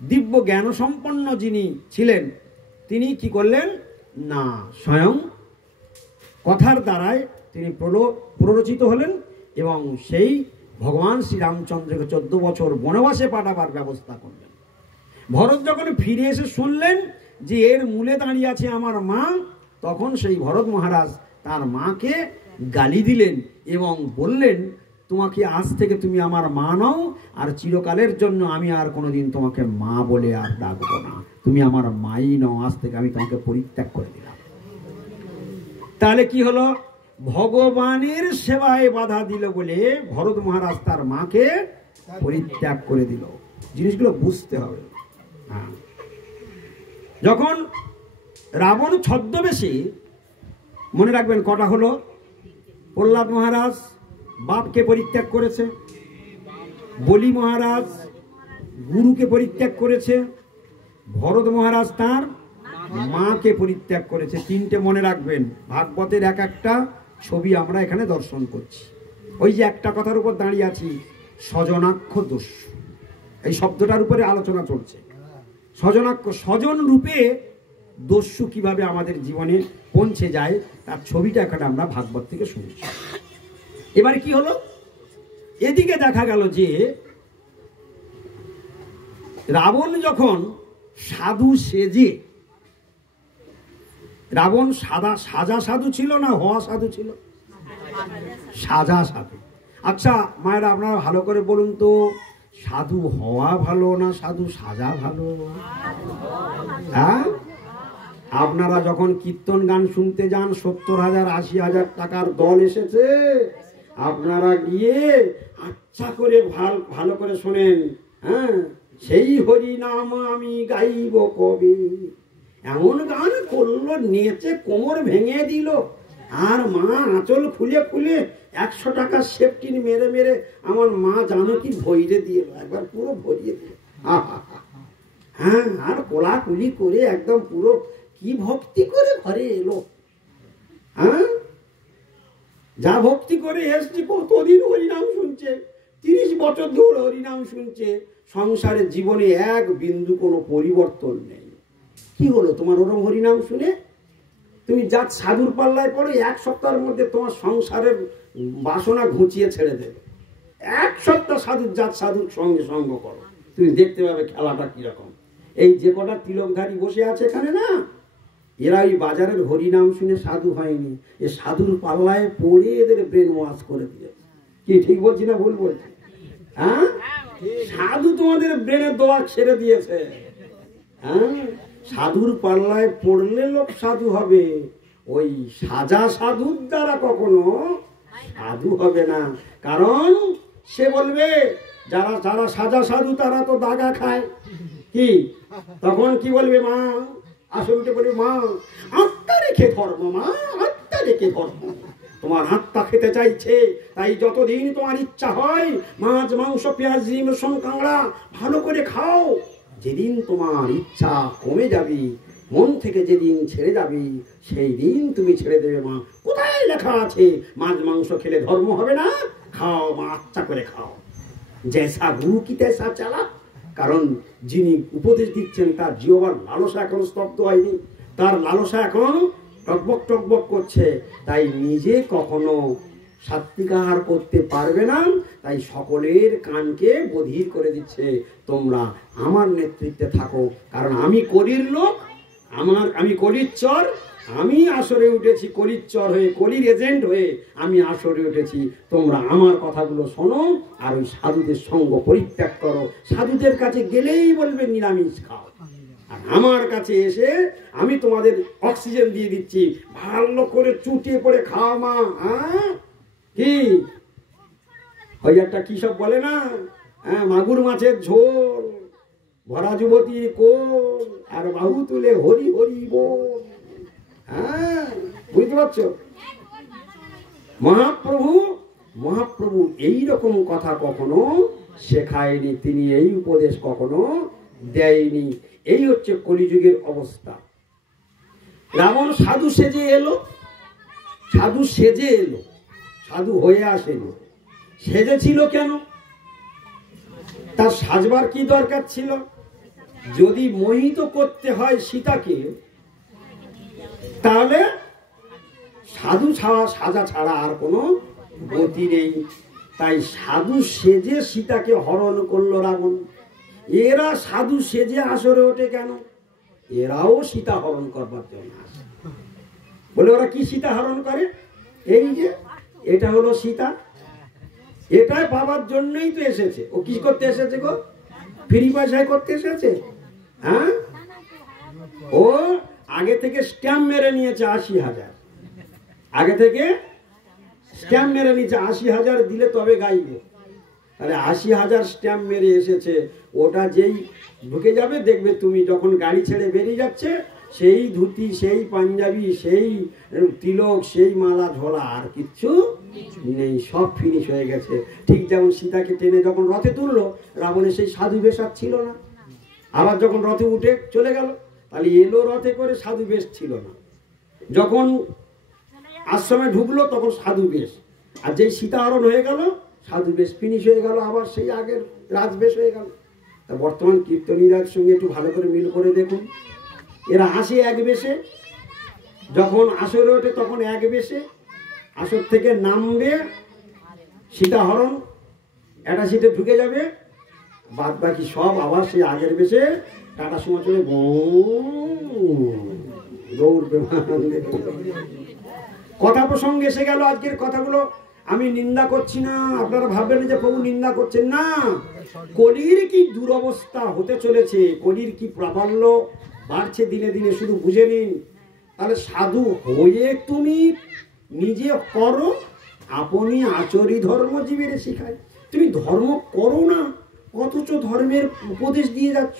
দিব্য জ্ঞান সম্পন্ন যিনি ছিলেন, তিনি কি করলেন না, স্বয়ং কথার দ্বারায় তিনি প্ররোচিত হলেন এবং সেই ভগবান শ্রীরামচন্দ্রকে 14 বছর বনবাসে পাঠাবার ব্যবস্থা করলেন। ভরত যখন ফিরে এসে শুনলেন যে এর মূলে দাঁড়িয়ে আছে আমার মা, তখন সেই ভরত মহারাজ তার মাকে গালি দিলেন এবং বললেন, তোমাকে আজ থেকে তুমি আমার মা নও, আর চিরকালের জন্য আমি আর কোনোদিন তোমাকে মা বলে আর ডাকবো না। তুমি আমার মাই নও, আজ থেকে আমি তোমাকে পরিত্যাগ করে দিলাম। তাহলে কি হলো? ভগবানের সেবায় বাধা দিল বলে ভরত মহারাজ তার মাকে পরিত্যাগ করে দিল। জিনিসগুলো বুঝতে হবে। যখন রাবণ ছদ্মবেশী, মনে রাখবেন কটা হলো? প্রহ্লাদ মহারাজ বাপকে পরিত্যাগ করেছে, বলি মহারাজ গুরুকে পরিত্যাগ করেছে, ভরত মহারাজ তার মাকে পরিত্যাগ করেছে। তিনটে মনে রাখবেন। ভাগবতের এক একটা ছবি আমরা এখানে দর্শন করছি। ওই যে একটা কথার উপর দাঁড়িয়ে আছি, স্বজনাক্ষ দস্যু, এই শব্দটার উপরে আলোচনা চলছে। স্বজনাক্ষ, স্বজন রূপে দস্যু কিভাবে আমাদের জীবনে পৌঁছে যায় তার ছবিটা এখানে আমরা ভাগবত থেকে শুনছি। এবারে কি হলো? এদিকে দেখা গেল যে রাবণ যখন সাধু সেজে, রাবণ সাজা সাধু ছিল না হওয়া সাধু ছিল? সাজা সাধু। আচ্ছা মায়েরা আপনারা ভালো করে বলুন তো, সাধু হওয়া ভালো না সাধু সাজা ভালো? হ্যাঁ, আপনারা যখন কীর্তন গান শুনতে যান, 70,000 80,000 টাকার দল এসেছে, আপনারা গিয়ে আচ্ছা করে ভালো করে শোনেন। হ্যাঁ, সেই হরি নাম আমি গাইব কবে, এমন গান করলো, নেচে কোমর ভেঙে দিল। আর মা আঁচল খুলে খুলে 100 টাকা সেফটিন মেরে মেরে আমার মা জানো কি ভরিয়ে দিয়ে, একবার পুরো ভরিয়ে দিল। হ্যাঁ, আর কোলাকুলি করে একদম পুরো কি ভক্তি করে ঘরে এলো। হ্যাঁ, যা ভক্তি করে এসছি, কতদিন হরিনাম শুনছে, 30 বছর ধরে হরিনাম শুনছে, সংসারের জীবনে এক বিন্দু কোনো পরিবর্তন নেই। কি হলো তোমার ওরম হরিনাম শুনে? তুমি যা সাধুর পাল্লায় পড়ো, 1 সপ্তাহের মধ্যে তোমার সংসারের বাসনা ঘুচিয়ে ছেড়ে দেবে। 1 সপ্তাহ সাধুর সঙ্গে সঙ্গ করো, তুমি দেখতে পাবে খেলাটা কিরকম। এই যে কটা তিলকধারী বসে আছে এখানে না, এরা ওই বাজারের হরিনাম শুনে সাধু হয়নি, এ সাধুর পাল্লায় পড়ে এদের ব্রেন ওয়াশ করে দিয়েছে। কি ঠিক বলছি না ভুল বলছি? হ্যাঁ, সাধু তোমাদের ব্রেনের দোয়া ছেড়ে দিয়েছে। হ্যাঁ, সাধুর পাল্লায় পড়লে লোক সাধু হবে, ওই সাজা সাধুর দ্বারা কখনো সাধু হবে না। কারণ সে বলবে যারা যারা সাজা সাধু তারা তো দাগা খায়, কি তখন কি বলবে, মা আসলে বলবে, মা আত্মা রেখে ধর্ম, মা আত্মা রেখে ধর্ম, তোমার আত্মা খেতে চাইছে, তাই যতদিন তোমার ইচ্ছা হয় মাছ মাংস পেঁয়াজ ডিম রসুন কাঁকড়া ভালো করে খাও। যেদিন তোমার ইচ্ছা কমে যাবে, মন থেকে যেদিন ছেড়ে যাবে, সেই দিন তুমি ছেড়ে দেবে। মা কোথায় লেখা আছে মাছ মাংস খেলে ধর্ম হবে না? খাও মা, আচ্ছা করে খাও, জেসা গুরু কি তেসা চালা। কারণ যিনি উপদেশ দিচ্ছেন তার জিহ্বার লালসা এখন স্তব্ধ হয়নি, তার লালসা এখন টকবক টকবক করছে, তাই নিজে কখনো সাত্বিক আহার করতে পারবে না। তাই সকলের কানকে বধির করে দিচ্ছে, তোমরা আমার নেতৃত্বে থাকো, কারণ আমি কলির লোক, আমি কলির চর, আমি আসরে উঠেছি কলির চর হয়ে, কলির এজেন্ট হয়ে আমি আসরে উঠেছি। তোমরা আমার কথাগুলো শোনো আর ওই সাধুদের সঙ্গ পরিত্যাগ করো। সাধুদের কাছে গেলেই বলবে নিরামিষ খাও, আর আমার কাছে এসে আমি তোমাদের অক্সিজেন দিয়ে দিচ্ছি, ভালো করে চুটিয়ে পড়ে খাও মা। হ্যাঁ, কি ওই একটা কি সব বলে না, হ্যাঁ, মাগুর মাছের ঝোল, ভরা যুবতীর কোল, আর বাহু তুলে হরি হরি বল। হ্যাঁ, বুঝতে পারছো? মহাপ্রভু এইরকম কথা কখনো শেখায়নি, তিনি এই উপদেশ কখনো দেয়নি। এই হচ্ছে কলিযুগের অবস্থা। রাবণ সাধু সেজে এলো, সাধু হয়ে আসেনি। সেজেছিল কেন? তার সাজবার কি দরকার ছিল? যদি মোহিত করতে হয় সীতাকে, তাহলে সাধু সাজা ছাড়া আর কোনো গতি নেই। তাই সাধু সেজে সীতাকে হরণ করলো রাবণ। এরা সাধু সেজে আসরে ওঠে কেন? এরাও সীতা হরণ করবার জন্য আসে। বলে ওরা কি সীতা হরণ করে? এই যে এটা হলো সীতা, এটাই পাবার জন্যই তো এসেছে। ও কি করতে এসেছে গো? ফ্রি পয়সায় করতে এসেছে? হ্যাঁ, ও আগে থেকে স্ট্যাম্প মেরে নিয়েছে 80,000, আগে থেকে স্ট্যাম্প মেরে নিয়েছে 80,000 দিলে তবে গাইব। তাহলে 80,000 স্ট্যাম্প মেরে এসেছে। ওটা যেই ঢুকে যাবে দেখবে তুমি যখন গাড়ি ছেড়ে বেরিয়ে যাচ্ছে, সেই ধুতি, সেই পাঞ্জাবি, সেই তিলক, সেই মালা ঝোলা, আর কিচ্ছু নেই, সব ফিনিশ হয়ে গেছে। ঠিক যেমন সীতাকে টেনে যখন রথে তুললো, রাবণের সেই সাধু বেশ আর ছিল না। আবার যখন রথে উঠে চলে গেল, তাহলে এলো রথে করে, সাধু বেশ ছিল না। যখন আশ্রমে ঢুকলো তখন সাধু বেশ, আর যেই সীতাহরণ হয়ে গেল সাধু বেশ ফিনিশ হয়ে গেল, আবার সেই আগের রাজবেশ হয়ে গেল। তা বর্তমান কীর্তনীরার সঙ্গে একটু ভালো করে মিল করে দেখুন, এরা আসে এক বেশে, যখন আসরে ওঠে তখন এক বেশে, আসর থেকে নামবে সীতাহরণ, একটা সিটে ঢুকে যাবে, বাদ বাকি সব আবার সেই আগের বেশে টাটা সুমো চলে গৌর প্রেমানন্দে। কথা প্রসঙ্গে এসে গেল। আজকের কথাগুলো আমি নিন্দা করছি না, আপনারা ভাববেন যে প্রভু নিন্দা করছেন না। কলির কি দুরবস্থা হতে চলেছে, কলির কি প্রাবল্য বাড়ছে দিনে দিনে, শুধু বুঝে নিন। তাহলে সাধু হয়ে তুমি নিজে করো, আপনি আচরি ধর্ম জীবের শিখায়। তুমি ধর্ম করো না, অথচ ধর্মের উপদেশ দিয়ে যাচ্ছ,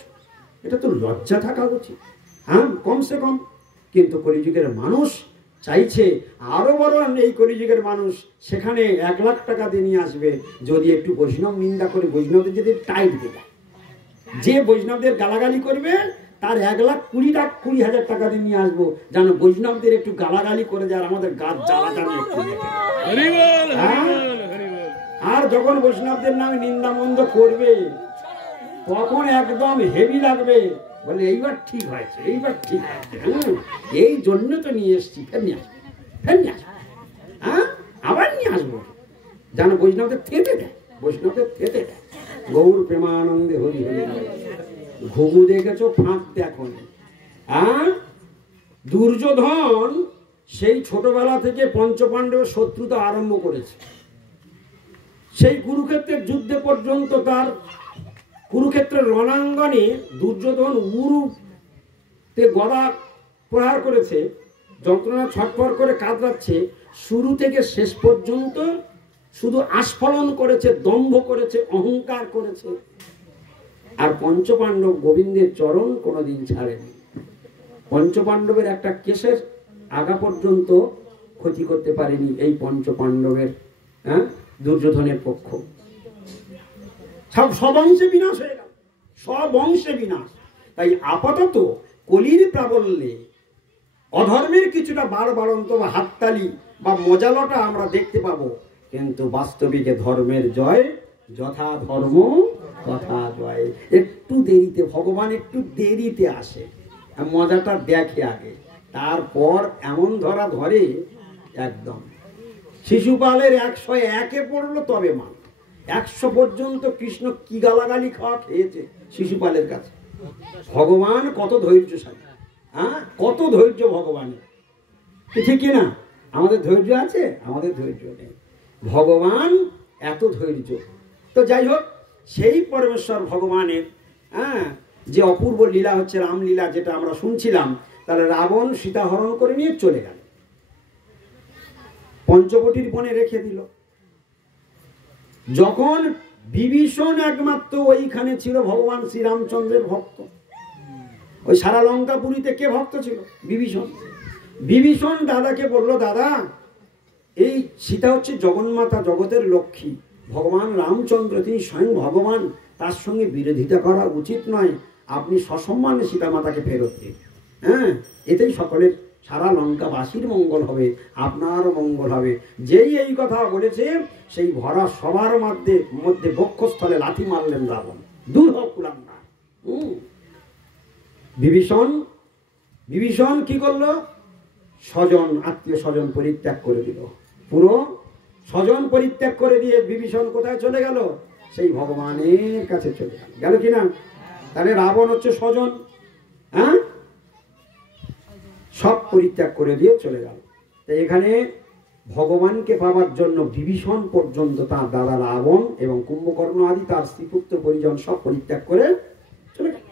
এটা তো লজ্জা থাকা উচিত, হ্যাঁ, কমসে কম। কিন্তু কলিযুগের মানুষ চাইছে আরো বড়, এই কলিযুগের মানুষ সেখানে 1 লাখ টাকা দিয়ে নিয়ে আসবে যদি একটু বৈষ্ণব নিন্দা করে, বৈষ্ণবদের যদি টাইট দিয়ে দেয়। যে বৈষ্ণবদের গালাগালি করবে তার 1,20,000 টাকা দিয়ে নিয়ে আসবো, যেন বৈষ্ণবদের একটু গালাগালি করে যায়, আমাদের গাছ জ্বালা জানে একটু। আর যখন বৈষ্ণবদের নামে নিন্দা মন্দ করবে তখন একদম হেভি লাগবে, বলে এইবার ঠিক হয়েছে, এইবার ঠিক হয়েছে, এই জন্য তো নিয়ে এসছি, ফের নিয়ে আসবো, হ্যাঁ, আবার নিয়ে আসবো, যেন বৈষ্ণবদের থেতে দেয়, বৈষ্ণবদের থেতে দেয়। গৌর প্রেমানন্দে হরি হরি। ঘুঘু দেখেছো, ফাঁক দেখো। হ্যাঁ, দুর্যোধন সেই ছোটবেলা থেকে পঞ্চপাণ্ডবের শত্রুতা আরম্ভ করেছে। সেই কুরুক্ষেত্রের যুদ্ধে পর্যন্ত, তার কুরুক্ষেত্রের রণাঙ্গনে দুর্যোধন উরু তে গদা প্রহার করেছে, যন্ত্রণা ছটফট করে কাতরাচ্ছে, শুরু থেকে শেষ পর্যন্ত শুধু আস্ফলন করেছে, দম্ভ করেছে, অহংকার করেছে। আর পঞ্চপাণ্ডব গোবিন্দের চরণ কোনোদিন ছাড়েনি। পঞ্চপাণ্ডবের একটা কেশের আগা পর্যন্ত ক্ষতি করতে পারেনি এই পঞ্চপাণ্ডবের দুর্যোধনের পক্ষ। সব অংশে বিনাশ হয়ে গেল, সব অংশে বিনাশ। তাই আপাতত কলির প্রাবল্যে অধর্মের কিছুটা বাড়ন্ত বা হাততালি বা মজালটা আমরা দেখতে পাবো, কিন্তু বাস্তবিকে ধর্মের জয়, যথা ধর্ম তথা জয়। একটু দেরিতে, ভগবান একটু দেরিতে আসে, মজাটা দেখে আগে, তারপর এমন ধরা ধরে একদম। শিশুপালের 101-এ পড়লো তবে মা। 100 পর্যন্ত কৃষ্ণ কি গালাগালি খাওয়া খেয়েছে শিশুপালের কাছে। ভগবান কত ধৈর্যশালী, কত ধৈর্য ভগবানের, ঠিক কিনা? আমাদের ধৈর্য আছে? আমাদের ধৈর্য নেই, ভগবান এত ধৈর্য। তো যাই হোক, সেই পরমেশ্বর ভগবানের যে অপূর্ব লীলা হচ্ছে রামলীলা, যেটা আমরা শুনছিলাম, তাহলে রাবণ সীতা হরণ করে নিয়ে চলে গেল, পঞ্চবটির বনে রেখে দিল। যখন বিভীষণ একমাত্র ওইখানে ছিল ভগবান শ্রীরামচন্দ্রের ভক্ত, ওই সারা লঙ্কাপুরীতে কে ভক্ত ছিল? বিভীষণ। বিভীষণ দাদাকে বললো, দাদা এই সীতা হচ্ছে জগন্মাতা, জগতের লক্ষ্মী, ভগবান রামচন্দ্র তিনি স্বয়ং ভগবান, তার সঙ্গে বিরোধিতা করা উচিত নয়, আপনি সসম্মানে সীতা মাতাকে ফেরত দিন। এতেই সকলের, সারা লঙ্কাবাসীর মঙ্গল হবে, আপনারও মঙ্গল হবে। যেই এই কথা বলেছে, সেই ভরা সবার মধ্যে বক্ষস্থলে লাথি মারলেন রাবণ, দূর হোক কুলাঙ্গার। বিভীষণ কি করলো? স্বজন, আত্মীয় স্বজন পরিত্যাগ করে দিল, পুরো স্বজন পরিত্যাগ করে দিয়ে বিভীষণ কোথায় চলে গেল? সেই ভগবানের কাছে চলে গেল। গেল কিনা? তাহলে রাবণ হচ্ছে স্বজন, সব পরিত্যাগ করে দিয়ে চলে গেল। তাই এখানে ভগবানকে পাওয়ার জন্য বিভীষণ পর্যন্ত তার দাদা রাবণ এবং কুম্ভকর্ণ আদি তার স্ত্রীপুত্র পরিজন সব পরিত্যাগ করে চলে গেল।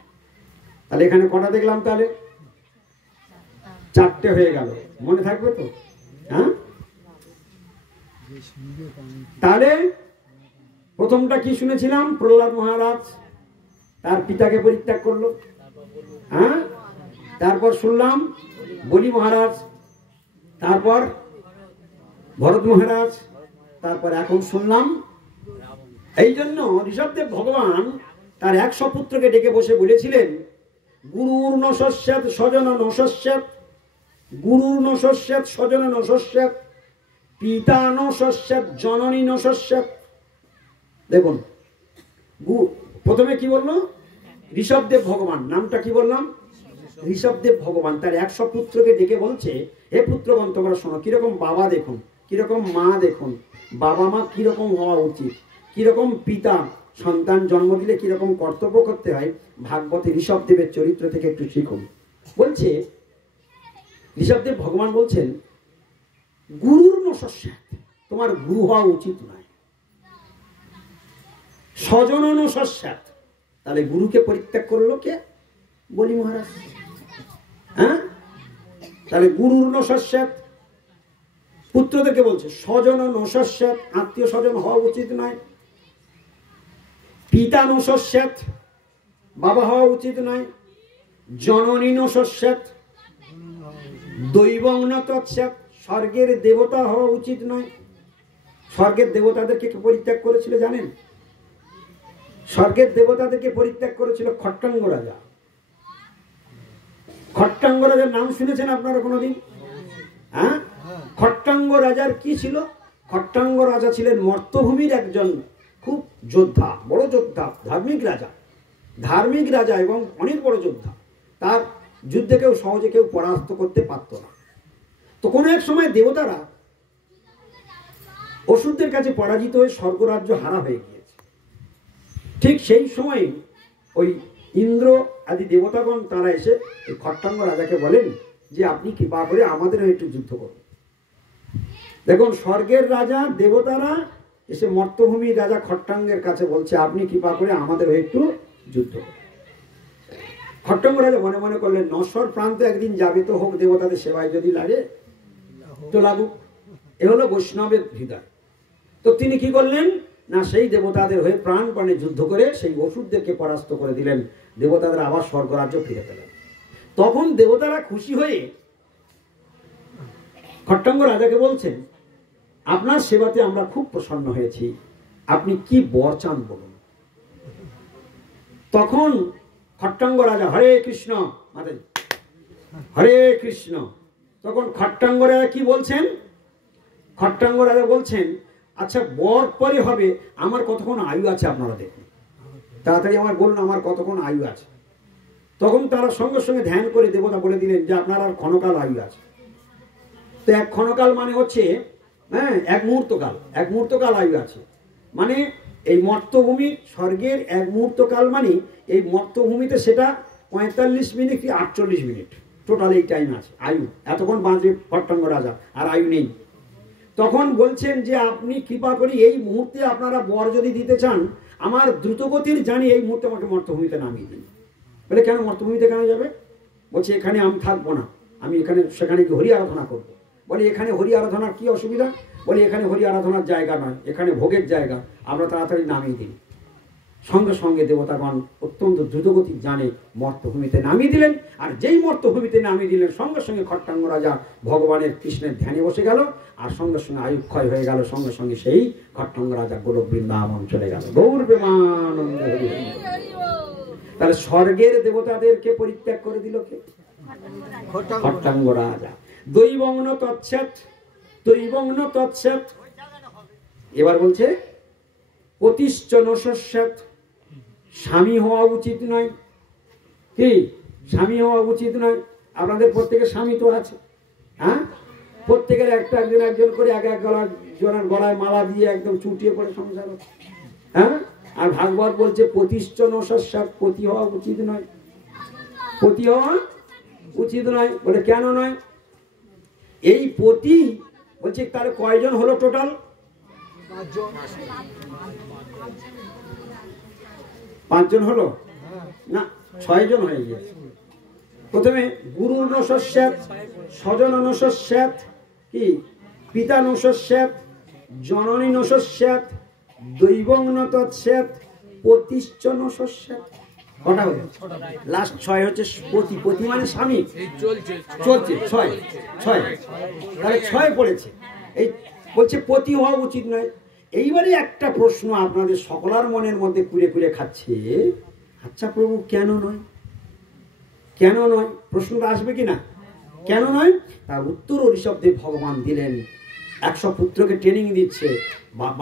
তাহলে এখানে কটা দেখলাম? তাহলে 4টে হয়ে গেল, মনে থাকবে তো? তাহলে প্রথমটা কি শুনেছিলাম? প্রহ্লাদ মহারাজ তার পিতাকে পরিত্যাগ করলো। তারপর শুনলাম বলি মহারাজ, তারপর ভরত মহারাজ, তারপর এখন শুনলাম। এই জন্য ঋষভদেব ভগবান তার 100 পুত্রকে ডেকে বসে বলেছিলেন, গুরুর নশস্যাৎ স্বজন নশস্যাৎ, গুরুর নশস্যাৎ স্বজন নশস্যাৎ, পিতা নশস্যাৎ জননী নশস্যাৎ। দেখুন প্রথমে কি বললো? ঋষভদেব ভগবান, নামটা কি বললাম? ঋষভদেব ভগবান তার 100 পুত্রকে ডেকে বলছে, হে পুত্রগণ তোমরা শোনো, কিরকম বাবা দেখুন, কিরকম মা দেখুন, বাবা মা কিরকম হওয়া উচিত, কিরকম পিতা সন্তান জন্ম দিলে কিরকম কর্তব্য করতে হয়, ভাগবতে ঋষভদেবের চরিত্র থেকে একটু শিখুন। বলছে ঋষভদেব ভগবান বলছেন, গুরুর নশস্যাৎ, তোমার গুরু হওয়া উচিত নয়। স্বজন নশস্যাৎ, তাহলে গুরুকে পরিত্যাগ করলো কে? বলি মহারাজ। তাহলে গুরুর নশস্যাৎ, পুত্রদেরকে বলছে স্বজন নশস্যাৎ, আত্মীয় স্বজন হওয়া উচিত নয়। পিতা নশস্যাৎ, বাবা হওয়া উচিত নয়। জননী নশস্যাৎ, দৈবং ন তৎস্যাৎ, স্বর্গের দেবতা হওয়া উচিত নয়। স্বর্গের দেবতাদেরকে পরিত্যাগ করেছিল জানেন? স্বর্গের দেবতাদেরকে পরিত্যাগ করেছিল খট্টাঙ্গ রাজা। খট্টাঙ্গ রাজার নাম শুনেছেন আপনারা কোনোদিন? খট্টাঙ্গ রাজার কি ছিল? খট্টাঙ্গ রাজা ছিলেন মর্তভূমির একজন খুব যোদ্ধা, বড় যোদ্ধা, ধার্মিক রাজা এবং অনেক বড় যোদ্ধা। তার যুদ্ধে কেউ সহজে কেউ পরাস্ত করতে পারত না। তো কোনো এক সময় দেবতারা অসুরদের কাছে পরাজিত হয়ে স্বর্গরাজ্য হারা হয়ে গিয়েছে। ঠিক সেই সময় ওই ইন্দ্র আদি দেবতাগণ তারা এসে এই খট্টাঙ্গ রাজাকে বলেন যে আপনি কৃপা করে আমাদেরও একটু যুদ্ধ করুন। দেখুন স্বর্গের রাজা দেবতারা এসে মর্তভূমির রাজা খট্টাঙ্গের কাছে বলছে আপনি কৃপা করে আমাদেরও একটু যুদ্ধ করুন। খট্টঙ্গ রাজা মনে মনে করলেন, নশ্বর প্রান্ত একদিন যাবে তো হোক, দেবতাদের সেবায় যদি লাগে তো লাগুক। এ হলো বৈষ্ণবের হৃদয়। তো তিনি কি করলেন না, সেই দেবতাদের হয়ে প্রাণপণে যুদ্ধ করে সেই অসুরদেরকে পরাস্ত করে দিলেন। দেবতাদের আবার স্বর্গরাজ্য ফিরে পেলেন। তখন দেবতারা খুশি হয়ে খট্টঙ্গ রাজাকে বলছেন, আপনার সেবাতে আমরা খুব প্রসন্ন হয়েছি, আপনি কি বর চান বলুন। তখন খট্টঙ্গ রাজা, হরে কৃষ্ণ মাতাজি, হরে কৃষ্ণ। তখন খট্টঙ্গ রাজা কি বলছেন? খট্টঙ্গ রাজা বলছেন, আচ্ছা বর পরে হবে, আমার কতক্ষণ আয়ু আছে আপনারা দেখুন, তাড়াতাড়ি আমার বলুন আমার কতক্ষণ আয়ু আছে। তখন তারা সঙ্গে সঙ্গে ধ্যান করে দেবতা বলে দিলেন যে আপনার আর ক্ষণকাল আয়ু আছে। তো এক ক্ষণকাল মানে হচ্ছে এক মুহূর্তকাল, এক মুহূর্তকাল আয়ু আছে। মানে এই মর্তভূমি স্বর্গের এক মুহূর্তকাল, মানে এই মর্তভূমিতে সেটা 45 মিনিট কি 48 মিনিট, টোটাল এই টাইম আছে আয়ু, এতক্ষণ বাঁচবে খট্টঙ্গ রাজা, আর আয়ু নেই। তখন বলছেন যে আপনি কৃপা করি এই মুহূর্তে আপনারা বর যদি দিতে চান, আমার দ্রুতগতির জানি এই মুহূর্তে আমাকে মর্তভূমিতে নামিয়ে দিন। বলে কেন মর্তভূমিতে কেন যাবে? বলছে এখানে আমি থাকবো না, আমি এখানে সেখানে কি হরি আরাধনা করবো। বলে এখানে হরি আরাধনার কি অসুবিধা? বলে এখানে হরি আরাধনার জায়গা নয়, এখানে ভোগের জায়গা, আমরা তাড়াতাড়ি নামিয়ে দিন। সঙ্গে সঙ্গে দেবতাগণ অত্যন্ত দ্রুতগতি জানে মর্তভূমিতে নামিয়ে দিলেন। আর যেই মর্তভূমিতে নামিয়ে দিলেন, সঙ্গে সঙ্গে খট্টঙ্গ রাজা ভগবানের কৃষ্ণের ধ্যানে বসে গেল, আর সঙ্গে সঙ্গে আয়ুক্ষয় হয়ে গেল। সঙ্গে সঙ্গে সেই খট্টঙ্গ রাজা গোলক বৃন্দাবন চলে গেল। গৌর প্রেমানন্দ হরি। তাহলে স্বর্গের দেবতাদেরকে পরিত্যাগ করে দিল কে? খট্টঙ্গ রাজা। দৈবগ্ন তৎসৎ, দৈবগ্ন তৎসৎ। এবার বলছে অতিষ্ঠ নস্যাৎ, স্বামী হওয়া উচিত নয়। কি স্বামী হওয়া উচিত নয়? আপনাদের প্রত্যেকের স্বামী তো আছে, হ্যাঁ? প্রত্যেকের একটা একজন একজন করে এক এক জনের গলায় মালা দিয়ে একদম চুটিয়ে পড়ে সংসার, হ্যাঁ? আর ভাগবত বলছে প্রতিষ্ঠ নস্যাৎ, পতি হওয়া উচিত নয়, পতি হওয়া উচিত নয়। বলে কেন নয়? এই পতি বলছে তাহলে কয়জন হলো টোটাল? 5 জন হলো না, 6 জন হয়ে গেছে। প্রথমে গুরু নস্যাৎ, স্বজন নস্যাৎ, কি পিতা নস্যাৎ, জননী নস্যাৎ, দৈবগ্ন তৎসৎ, প্রতিষ্ঠ নস্যাৎ। কটা হলো? লাস্ট 6 হচ্ছে পতি। পতি মানে স্বামী, চলছে 6 তাহলে 6 পড়েছে। এই বলছে পতি হওয়া উচিত নয়। এইবারে একটা প্রশ্ন আপনাদের সকলার মনের মধ্যে কুড়ে কুড়ে খাচ্ছে, আচ্ছা প্রভু কেন নয়? কেন নয়? প্রশ্নটা আসবে কিনা? কেন নয়? তার উত্তর ঋষভদেব ভগবান দিলেন। 100 পুত্রকে ট্রেনিং দিচ্ছে,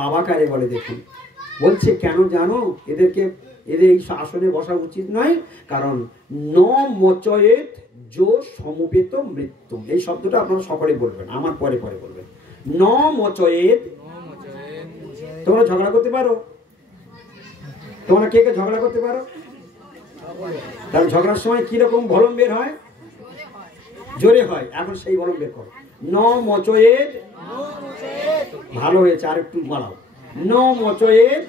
বাবা কারে বলে দেখুন। বলছে কেন জানো? এদের এই আসনে বসা উচিত নয়, কারণ ন মোচয়েত যো সমবেত মৃত্যু। এই শব্দটা আপনারা সকলে বলবেন, আমার পরে পরে বলবেন। ন মোচয়েত। তোমরা ঝগড়া করতে পারো? তোমরা কে কে ঝগড়া করতে পারো? তাহলে ঝগড়ার সময় কিরকম ভলম বের হয়? জোরে হয়। এখন সেই ভলম বের করো। ন মোচয়েত। ভালো হয়েছে, আর একটু বাড়াও। ন মোচয়েত,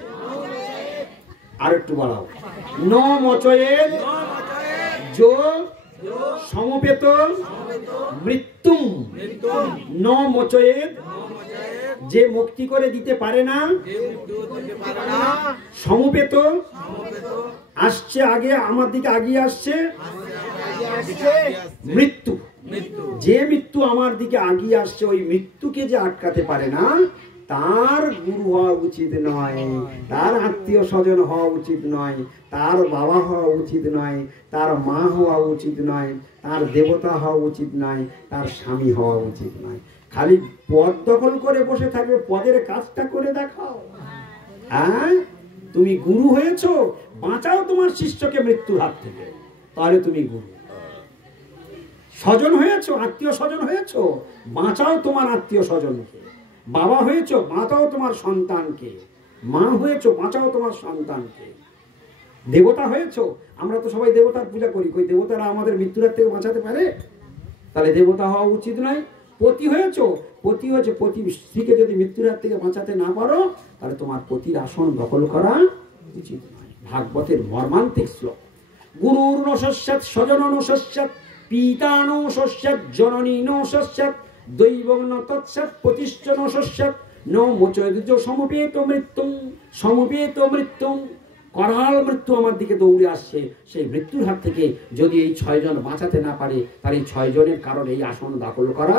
আর একটু বাড়াও। ন মোচয়েত যো সমবেত মৃত্যু। ন মোচয়েত, যে মুক্তি করে দিতে পারে না, সমবেত আসছে আগে, আমার দিকে আগিয়ে আসছে মৃত্যু। যে মৃত্যু আমার দিকে আগিয়ে আসছে, ওই মৃত্যুকে যে আটকাতে পারে না, তার গুরু হওয়া উচিত নয়, তার আত্মীয় স্বজন হওয়া উচিত নয়, তার বাবা হওয়া উচিত নয়, তার মা হওয়া উচিত নয়, তার দেবতা হওয়া উচিত নয়, তার স্বামী হওয়া উচিত নয়। খালি পদ দখল করে বসে থাকবে, পদের কাজটা করে দেখাও। হ্যাঁ, তুমি গুরু হয়েছো, বাঁচাও তোমার শিষ্যকে মৃত্যুর হাত থেকে, তাহলে তুমি গুরু। স্বজন হয়েছো, আত্মীয় স্বজন হয়েছো, বাঁচাও তোমার আত্মীয় স্বজনকে। বাবা হয়েছো, বাঁচাও তোমার সন্তানকে। মা হয়েছো, বাঁচাও তোমার সন্তানকে। দেবতা হয়েছো, আমরা তো সবাই দেবতার পূজা করি, কই দেবতারা আমাদের মৃত্যুর হাত থেকে বাঁচাতে পারে? তাহলে দেবতা হওয়া উচিত নয়। পতি হয়েছো, পতি হয়েছে, পতি স্ত্রীকে যদি মৃত্যুর হাত থেকে বাঁচাতে না পারো, তাহলে তোমার পতির আসন দখল করা উচিত নয়। ভাগবতের মর্মান্তিক শ্লোক। গুরুর ন সস্যাৎ স্বজন ন সস্যাৎ পিতা ন সস্যাৎ জননী ন সস্যাৎ দৈবং ন তৎস্যাৎ প্রতিষ্ঠ ন সস্যাৎ ন মোচয়ুজ সমবেত মৃত্যুং। করাল মৃত্যু আমার দিকে দৌড়ে আসছে, সেই মৃত্যুর হাত থেকে যদি এই 6 জন বাঁচাতে না পারে, তার এই 6 জনের কারণ এই আসন দখল করা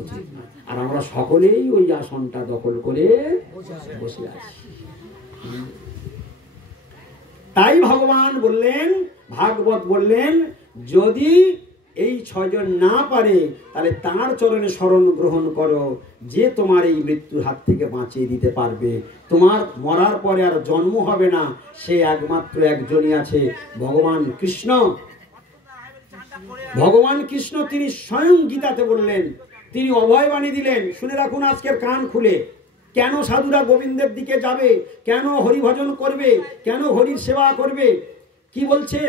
উচিত নয়। আর আমরা সকলেই ওই আসনটা দখল করে বসে আছি। তাই ভগবান বললেন, ভাগবত বললেন, যদি এই 6 জন না পারে তাহলে তার চরণে শরণ গ্রহণ করো, যে তোমার এই মৃত্যুর হাত থেকে বাঁচিয়ে দিতে পারবে। তোমার মরার পরে আর জন্ম হবে না, সে একমাত্র একজনই আছে, ভগবান কৃষ্ণ। ভগবান কৃষ্ণ তিনি স্বয়ং গীতাতে বললেন, তিনি অভয়বাণী দিলেন। শুনে রাখুন আজকের কান খুলে, কেন সাধুরা গোবিন্দের দিকে যাবে, কেন হরিভজন করবে, কেন হরির সেবা করবে, কি বলছে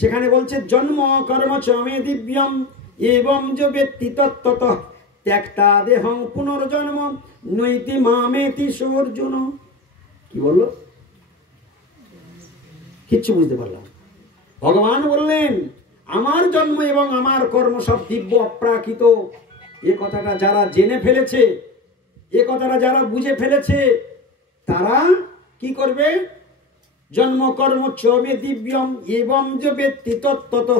সেখানে? বলছে জন্ম কর্ম চ মে দিব্যম এবং যে ব্যক্তি তত্ত্বত ত্যক্তা দেহং পুনর্জন্ম নৈতি মামেতি সুর্জুন। কি বললো? কিচ্ছু বুঝতে পারলাম। ভগবান বললেন আমার জন্ম এবং আমার কর্ম সব দিব্য অপ্রাকৃত। এ কথাটা যারা জেনে ফেলেছে, এ কথাটা যারা বুঝে ফেলেছে, তারা কি করবে? জন্ম কর্ম চ মে দিব্যম এবং যে ব্যক্তি তত্ত্বত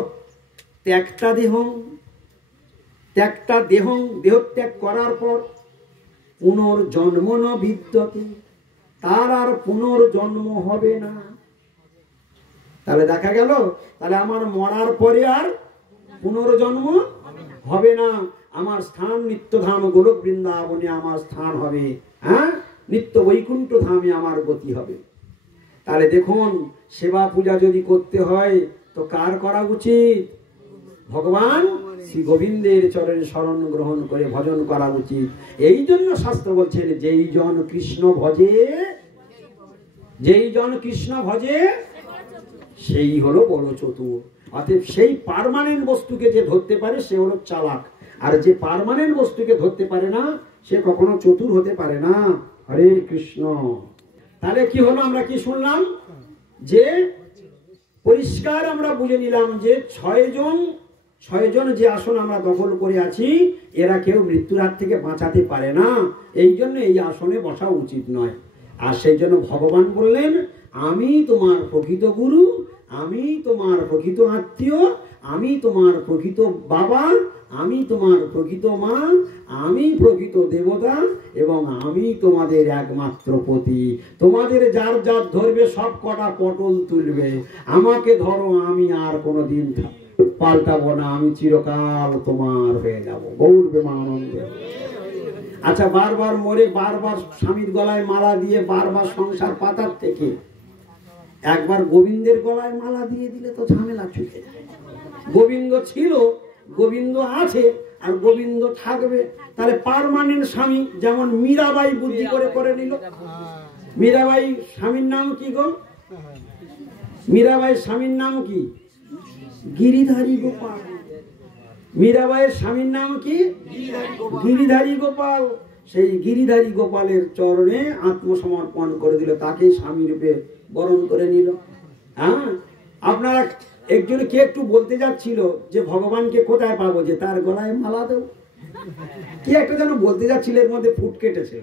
ত্যক্তা দেহং, দেহত্যাগ করার পর পুনর্জন্ম ন বিদ্যতে, তার আর পুনর্জন্ম হবে না। তাহলে দেখা গেল, তাহলে আমার মরার পরে আর পুনর্জন্ম হবে না। আমার স্থান নিত্যধাম গোলক বৃন্দাবনে আমার স্থান হবে, হ্যাঁ, নিত্য বৈকুণ্ঠ ধামে আমার গতি হবে। তাহলে দেখুন, সেবা পূজা যদি করতে হয় তো কার করা উচিত? ভগবান শ্রী গোবিন্দের চরণে শরণ গ্রহণ করে ভজন করা উচিত। এই জন্য শাস্ত্র বলছেন, যেই জন কৃষ্ণ ভজে সেই হলো বড় চতুর। অতএব সেই পার্মানেন্ট বস্তুকে যে ধরতে পারে সে হলো চালাক, আর যে পার্মানেন্ট বস্তুকে ধরতে পারে না সে কখনো চতুর হতে পারে না। হরে কৃষ্ণ। তাহলে কি হলো? আমরা কি শুনলাম? যে পরিষ্কার আমরা বুঝে নিলাম যে 6 জন যে আসন আমরা দখল করে আছি, এরা কেউ মৃত্যুর হাত থেকে বাঁচাতে পারে না। এই জন্য এই আসনে বসা উচিত নয়। আর সেই জন্য ভগবান বললেন, আমি তোমার প্রকৃত গুরু, আমি তোমার প্রকৃত আত্মীয়, আমি তোমার প্রকৃত বাবা, আমি তোমার প্রকৃত মা, আমি প্রকৃত দেবতা এবং আমি তোমাদের একমাত্র পতি। তোমাদের যার যার ধরবে সব কটা পটল তুলবে, আমাকে ধরো, আমি আর কোনোদিন পাল্টাবো না, আমি চিরকাল তোমার হয়ে যাব। গৌর প্রেমানন্দ। আচ্ছা, বারবার মরে, বারবার স্বামীর গলায় মালা দিয়ে, বারবার সংসার পাতার থেকে একবার গোবিন্দের গলায় মালা দিয়ে দিলে তো ঝামেলা ছুটে যায়। গোবিন্দ ছিল, গোবিন্দ আছে, আর গোবিন্দ থাকবে। তাহলে পার্মানেন্ট স্বামী, যেমন মীরাবাই বুদ্ধি করে নিল। মীরাবাই স্বামীর নাম কি গো? মীরাবাই স্বামীর নাম কি? গিরিধারী গোপাল। মীরাবাইয়ের স্বামীর নাম কি? গিরিধারী গোপাল। সেই গিরিধারী গোপালের চরণে আত্মসমর্পণ করে দিল, তাকে স্বামী রূপে বরণ করে নিল। হ্যাঁ, আপনারা একজন কে একটু বলতে যাচ্ছিল যে ভগবানকে কোথায় পাবো, যে তার গলায় মালা দেব, কি একটা যেন বলতে যাচ্ছিল, এর মধ্যে ফুট কেটেছে,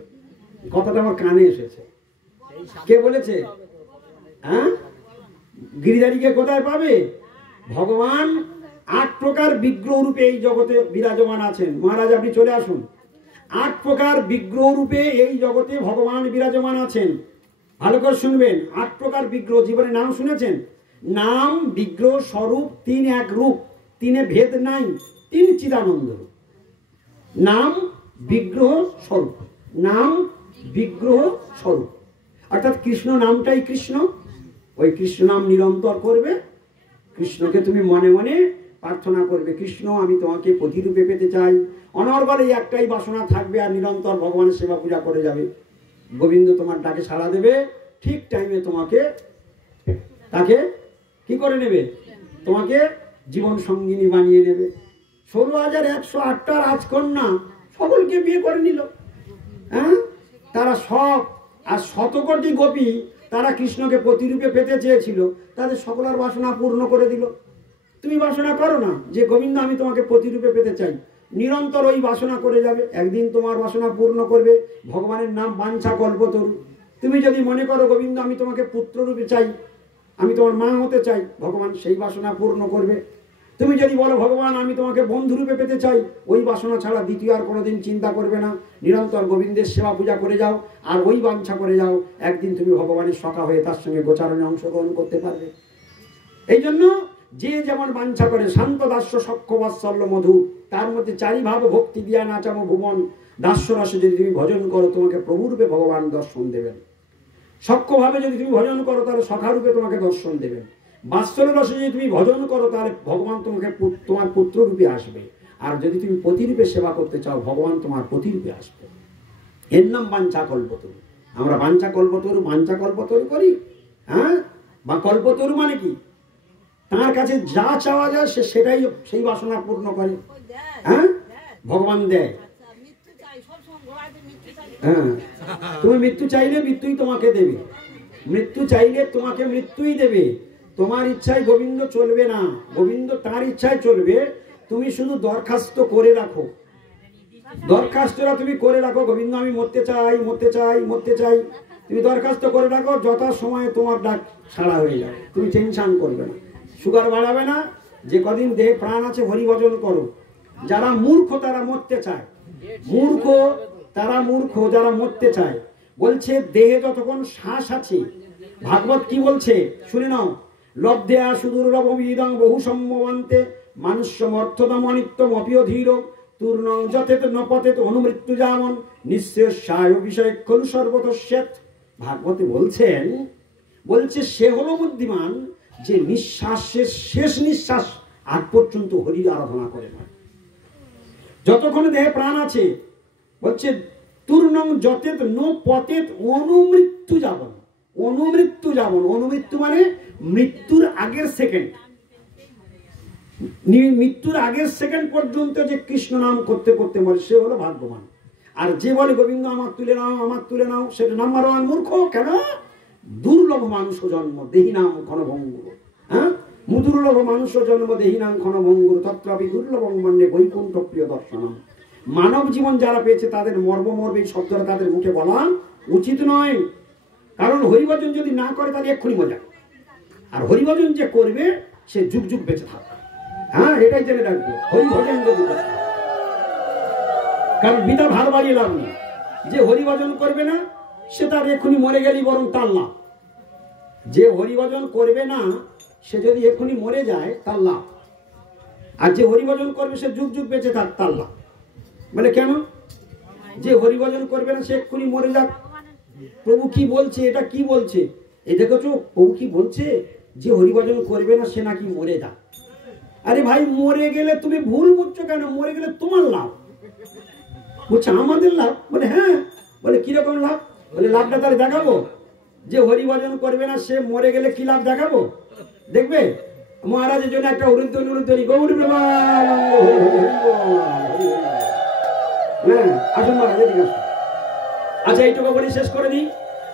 কথাটা আমার কানে এসেছে। কে বলেছে? হ্যাঁ, গিরিধারীকে কোথায় পাবে? ভগবান 8 প্রকার বিগ্রহ রূপে এই জগতে বিরাজমান আছেন। মহারাজ আপনি চলে আসুন। 8 প্রকার বিগ্রহ রূপে এই জগতে ভগবান বিরাজমান আছেন। ভালো করে শুনবেন। 8 প্রকার বিগ্রহ, জীবনে নাম শুনেছেন? নাম, বিগ্রহ, স্বরূপ, 3 এক রূপ, 3 ভেদ নাই, 3 চিদানন্দ। নাম, বিগ্রহ, স্বরূপ। নাম, বিগ্রহ, স্বরূপ। অর্থাৎ কৃষ্ণ নামটাই কৃষ্ণ। ওই কৃষ্ণ নাম নিরন্তর করবে, কৃষ্ণকে তুমি মনে মনে প্রার্থনা করবে, কৃষ্ণ আমি তোমাকে প্রতিরূপে পেতে চাই। অনর্গলে একটাই বাসনা থাকবে, আর নিরন্তর ভগবানের সেবা পূজা করে যাবে। গোবিন্দ তোমার ডাকে সাড়া দেবে, ঠিক টাইমে তোমাকে, তাকে কি করে নেবে? তোমাকে জীবন সঙ্গিনী বানিয়ে নেবে। 16,108টা রাজকন্যা সকলকে বিয়ে করে নিল। হ্যাঁ, তারা সব, আর 100 কোটি গোপী তারা কৃষ্ণকে প্রতিরূপে পেতে চেয়েছিল, তাদের সকলের বাসনা পূর্ণ করে দিল। তুমি বাসনা করো না যে গোবিন্দ আমি তোমাকে প্রতিরূপে পেতে চাই, নিরন্তর ওই বাসনা করে যাবে, একদিন তোমার বাসনা পূর্ণ করবে। ভগবানের নাম বাঞ্ছা কল্পতরু। তুমি যদি মনে করো গোবিন্দ আমি তোমাকে পুত্ররূপে চাই, আমি তোমার মা হতে চাই, ভগবান সেই বাসনা পূর্ণ করবে। তুমি যদি বলো ভগবান আমি তোমাকে বন্ধুরূপে পেতে চাই, ওই বাসনা ছাড়া দ্বিতীয় আর কোনোদিন চিন্তা করবে না, নিরন্তর গোবিন্দের সেবা পূজা করে যাও আর ওই বাঞ্ছা করে যাও, একদিন তুমি ভগবানের সখা হয়ে তার সঙ্গে গোচারণে অংশগ্রহণ করতে পারবে। এই জন্য যে যেমন বাঞ্ছা করে, শান্ত দাস্য সক্ষ বাৎসল্য মধু, তার মধ্যে চারি ভাব ভক্তি দিয়া নাচাম ভুবন। দাস্য রসে যদি তুমি ভজন করো, তোমাকে প্রভুরূপে ভগবান দর্শন দেবেন। সক্ষভাবে যদি তুমি ভজন করো, তাহলে সখারূপে তোমাকে দর্শন দেবেন। বাৎসল্য রসে যদি তুমি ভজন করো, তাহলে ভগবান তোমাকে তোমার পুত্ররূপে আসবে। আর যদি তুমি পতিরূপে সেবা করতে চাও, ভগবান তোমার পতিরূপে আসবে। এর নাম বাঞ্ছা কল্পতরু। আমরা বাঞ্ছা কল্পতরু করি। হ্যাঁ, বা কল্পতরু মানে কি? তার কাছে যা চাওয়া যায় সে সেটাই, সেই বাসনা পূর্ণ করে। হ্যাঁ, ভগবান দেয়। হ্যাঁ, তুমি মৃত্যু চাইলে মৃত্যুই তোমাকে দেবে, মৃত্যু চাইলে তোমাকে মৃত্যুই দেবে। তোমার ইচ্ছায় গোবিন্দ চলবে না, গোবিন্দ তার ইচ্ছায় চলবে। তুমি শুধু দরখাস্ত করে রাখো, দরখাস্তটা তুমি করে রাখো, গোবিন্দ আমি মরতে চাই, মরতে চাই, মরতে চাই। তুমি দরখাস্ত করে রাখো, যথা সময়ে তোমার ডাক ছাড়া হয়ে যাবে। তুমি টেনশন করবে না, সুগার বাড়াবে না। যে কদিন দেহে প্রাণ আছে হরিভজন করো। যারা মূর্খ তারা মরতে চায়, মূর্খ তারা মূর্খ যারা মরতে চায়। বলছে দেহে যতক্ষণ শ্বাস আছে, ভাগবত কি বলছে শুনে নাও। লব্ধেয়া সুদুর্লভম ইদং বহু সম্ভবান্তে মানুষ্যম অর্থদম অনিত্যম অপিয় ধীর তূর্ণং যথেত নপতেত অনুমৃত্যু যেমন নিঃশ্রেষায় বিষয় খলু সর্বতস্যেত। ভাগবতে বলছেন, বলছে সে হলো বুদ্ধিমান যে নিঃশ্বাসের শেষ নিঃশ্বাস আগ পর্যন্ত হরির আরাধনা করে না। যতক্ষণ দেহে প্রাণ আছে, বলছে তূর্ণং যতেত নো পতেত অনুমৃত্যু যাবন। অনুমৃত্যু যাবন, অনুমৃত্যু মানে মৃত্যুর আগের সেকেন্ড, মৃত্যুর আগের সেকেন্ড পর্যন্ত যে কৃষ্ণ নাম করতে করতে মরে, সে হলো ভাগ্যবান। আর যে বলে গোবিন্দ আমার তুলে নাও, আমার তুলে নাও, সেটা নাম্বার ওয়ান মূর্খ। কেন? দুর্লভ মানুষ জন্ম দেহি নাম ক্ষণভঙ্গুর। হ্যাঁ, মুদুর্লভ মানুষ জন্ম দেহি নাম ক্ষণভঙ্গুর তত্রাপি দুর্লভং মন্যে বৈকুণ্ঠ প্রিয় দর্শনম। মানব জীবন যারা পেয়েছে তাদের মর্ম মর্মে এই শব্দটা তাদের মুখে বলা উচিত নয়। কারণ হরিভজন যদি না করে তাহলে এক্ষুনি মজা, আর হরিভজন যে করবে সে যুগ যুগ বেঁচে থাকবে। হ্যাঁ, এটাই জেনে রাখবে হরিভজন যদি, কারণ বিনা ভার বাড়িয়ে লাভ নেই। যে হরিভজন করবে না সে তার এক্ষুনি মরে গেলেই বরং তার লাভ। যে হরিভজন করবে না সে যদি এক্ষুনি মরে যায় তার লাভ, আর যে হরিভজন করবে সে যুগ যুগ বেঁচে থাক তার লাভ। মানে কেন? যে হরিভজন করবে না সে এক্ষুনি মরে যাক। প্রভু কি বলছে, এটা কি বলছে? এই দেখেছো প্রভু কি বলছে, যে হরিভজন করবে না সে নাকি মরে যাক। আরে ভাই, মরে গেলে তুমি ভুল বুঝছো কেন? মরে গেলে তোমার লাভ। বলছে আমাদের লাভ? বলে হ্যাঁ। বলে কিরকম লাভ? বলে লাভটা তাহলে দেখাবো। যে হরিভজন করবে না সে মরে গেলে কি লাভ দেখাবো, দেখবে। মহারাজের জন্য একটা উরুদ্ধরি গৌর আসুন মহারাজ, এদিকে আসুন। আচ্ছা, এইটুকু বলি শেষ করে দিই।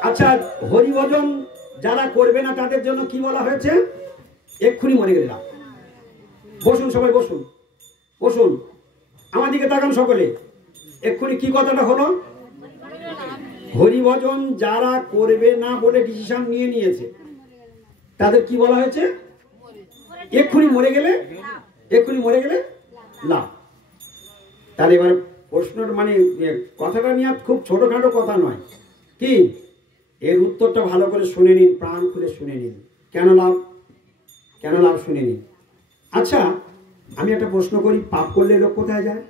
আচ্ছা, হরিভজন যারা করবে না তাদের জন্য কি বলা হয়েছে? এক্ষুনি মরে গেলে লাভ। বসুন সবাই, বসুন বসুন, আমার দিকে তাকান সকলে। এক্ষুনি কি কথাটা হলো? হরিভজন যারা করবে না বলে ডিসিশন নিয়ে নিয়েছে তাদের কি বলা হয়েছে? এক্ষুনি মরে গেলে, এক্ষুনি মরে গেলে লাভ। তাহলে এবার প্রশ্নটা মানে কথাটা নিয়ে খুব ছোটখাটো কথা নয় কি, এর উত্তরটা ভালো করে শুনে নিন, প্রাণ খুলে শুনে নিন। কেন লাভ, কেন লাভ শুনে নিন। আচ্ছা, আমি একটা প্রশ্ন করি, পাপ করলে লোক কোথায় যায়?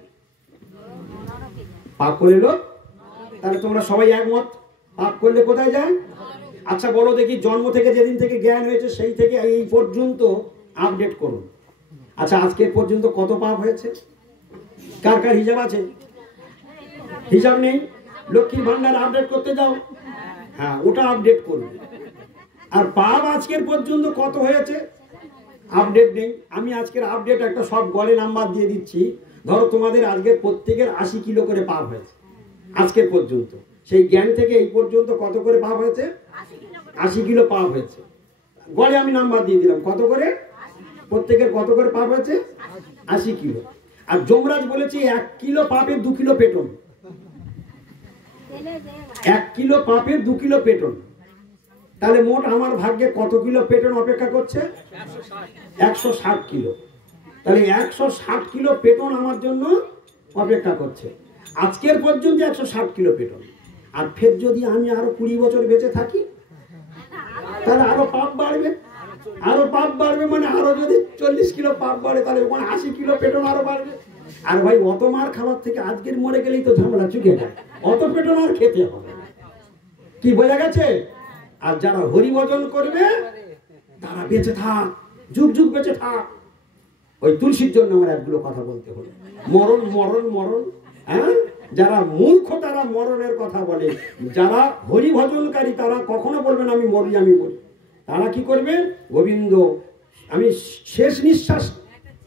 পাপ করলে লোক, তাহলে তোমরা সবাই একমত, পাপ করলে কোথায় যায়? আচ্ছা বলো দেখি, জন্ম থেকে যেদিন থেকে জ্ঞান হয়েছে সেই থেকে এই পর্যন্ত আপডেট করুন। আচ্ছা, আজকের পর্যন্ত কত পাপ হয়েছে? কার কার হিসাব আছে? হিসাব নেই? লক্ষ্মীর ভান্ডার আপডেট করতে যাও, হ্যাঁ ওটা আপডেট করুন। আর পাপ আজকের পর্যন্ত কত হয়েছে আপডেট নেই। আমি আজকের আপডেট একটা সব গলে নাম্বার দিয়ে দিচ্ছি। ধরো তোমাদের আজকের প্রত্যেকের 80 কিলো করে পাপ হয়েছে আজকের পর্যন্ত। সেই জ্ঞান থেকে এই পর্যন্ত কত করে পাপ হয়েছে? 80 কিলো পাপ হয়েছে। গড়ে আমি নাম্বার দিয়ে দিলাম, কত করে প্রত্যেকের কত করে পাপ হয়েছে? 80 কিলো। আর যমরাজ বলেছে 1 কিলো পাপে 2 কিলো পেটন। 1 কিলো পাপে 2 কিলো পেটন। তাহলে মোট আমার ভাগ্যে কত কিলো পেটন অপেক্ষা করছে? 160 কিলো। তাহলে 160 কিলো পেটন আমার জন্য অপেক্ষা করছে। আজকের পর্যন্ত 160 কিলো পেটন। আর ফের যদি আমি আরো 20 বছর বেঁচে থাকি তাহলে আরো পাপ বাড়বে, আরো পাপ বাড়বে, মানে আরো যদি 40 কিলো পাপ বাড়ে তাহলে ওখানে 80 কিলো পেটন আরো বাড়বে। আর ভাই অত মার খাবার থেকে আজকের মরে গেলেই তো ঝামেলা চুকে যায়, অত পেটন আর খেতে হবে। কি বোঝা গেছে? আর যারা হরি ভজন করবে তারা বেঁচে থাক, যুগ যুগ বেঁচে থাক। ওই তুলসীর জন্য আমার একগুলো কথা বলতে হলো। মরণ মরণ মরণ, হ্যাঁ? যারা মূর্খ তারা মরণের কথা বলে, যারা হরি ভজনকারী তারা কখনো বলবেন আমি মরি আমি মরি। তারা কি করবে? গোবিন্দ আমি শেষ নিঃশ্বাস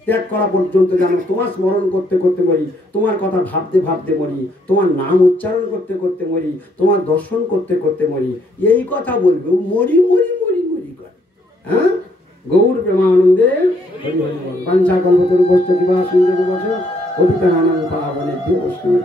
ত্যাগ করা পর্যন্ত যেন তোমার স্মরণ করতে করতে মরি, তোমার কথা ভাবতে ভাবতে মরি, তোমার নাম উচ্চারণ করতে করতে মরি, তোমার দর্শন করতে করতে মরি, এই কথা বলবে। মরি মরি মরি মরি করে, হ্যাঁ? গৌর প্রেমানন্দে হরি হরি বল। বাঞ্ছা কল্পতরু বৈষ্ণব বিবাহ সুন্দর বছর পবিত্র আনন্দ পাবনে দিয়ে বৈষ্ণবের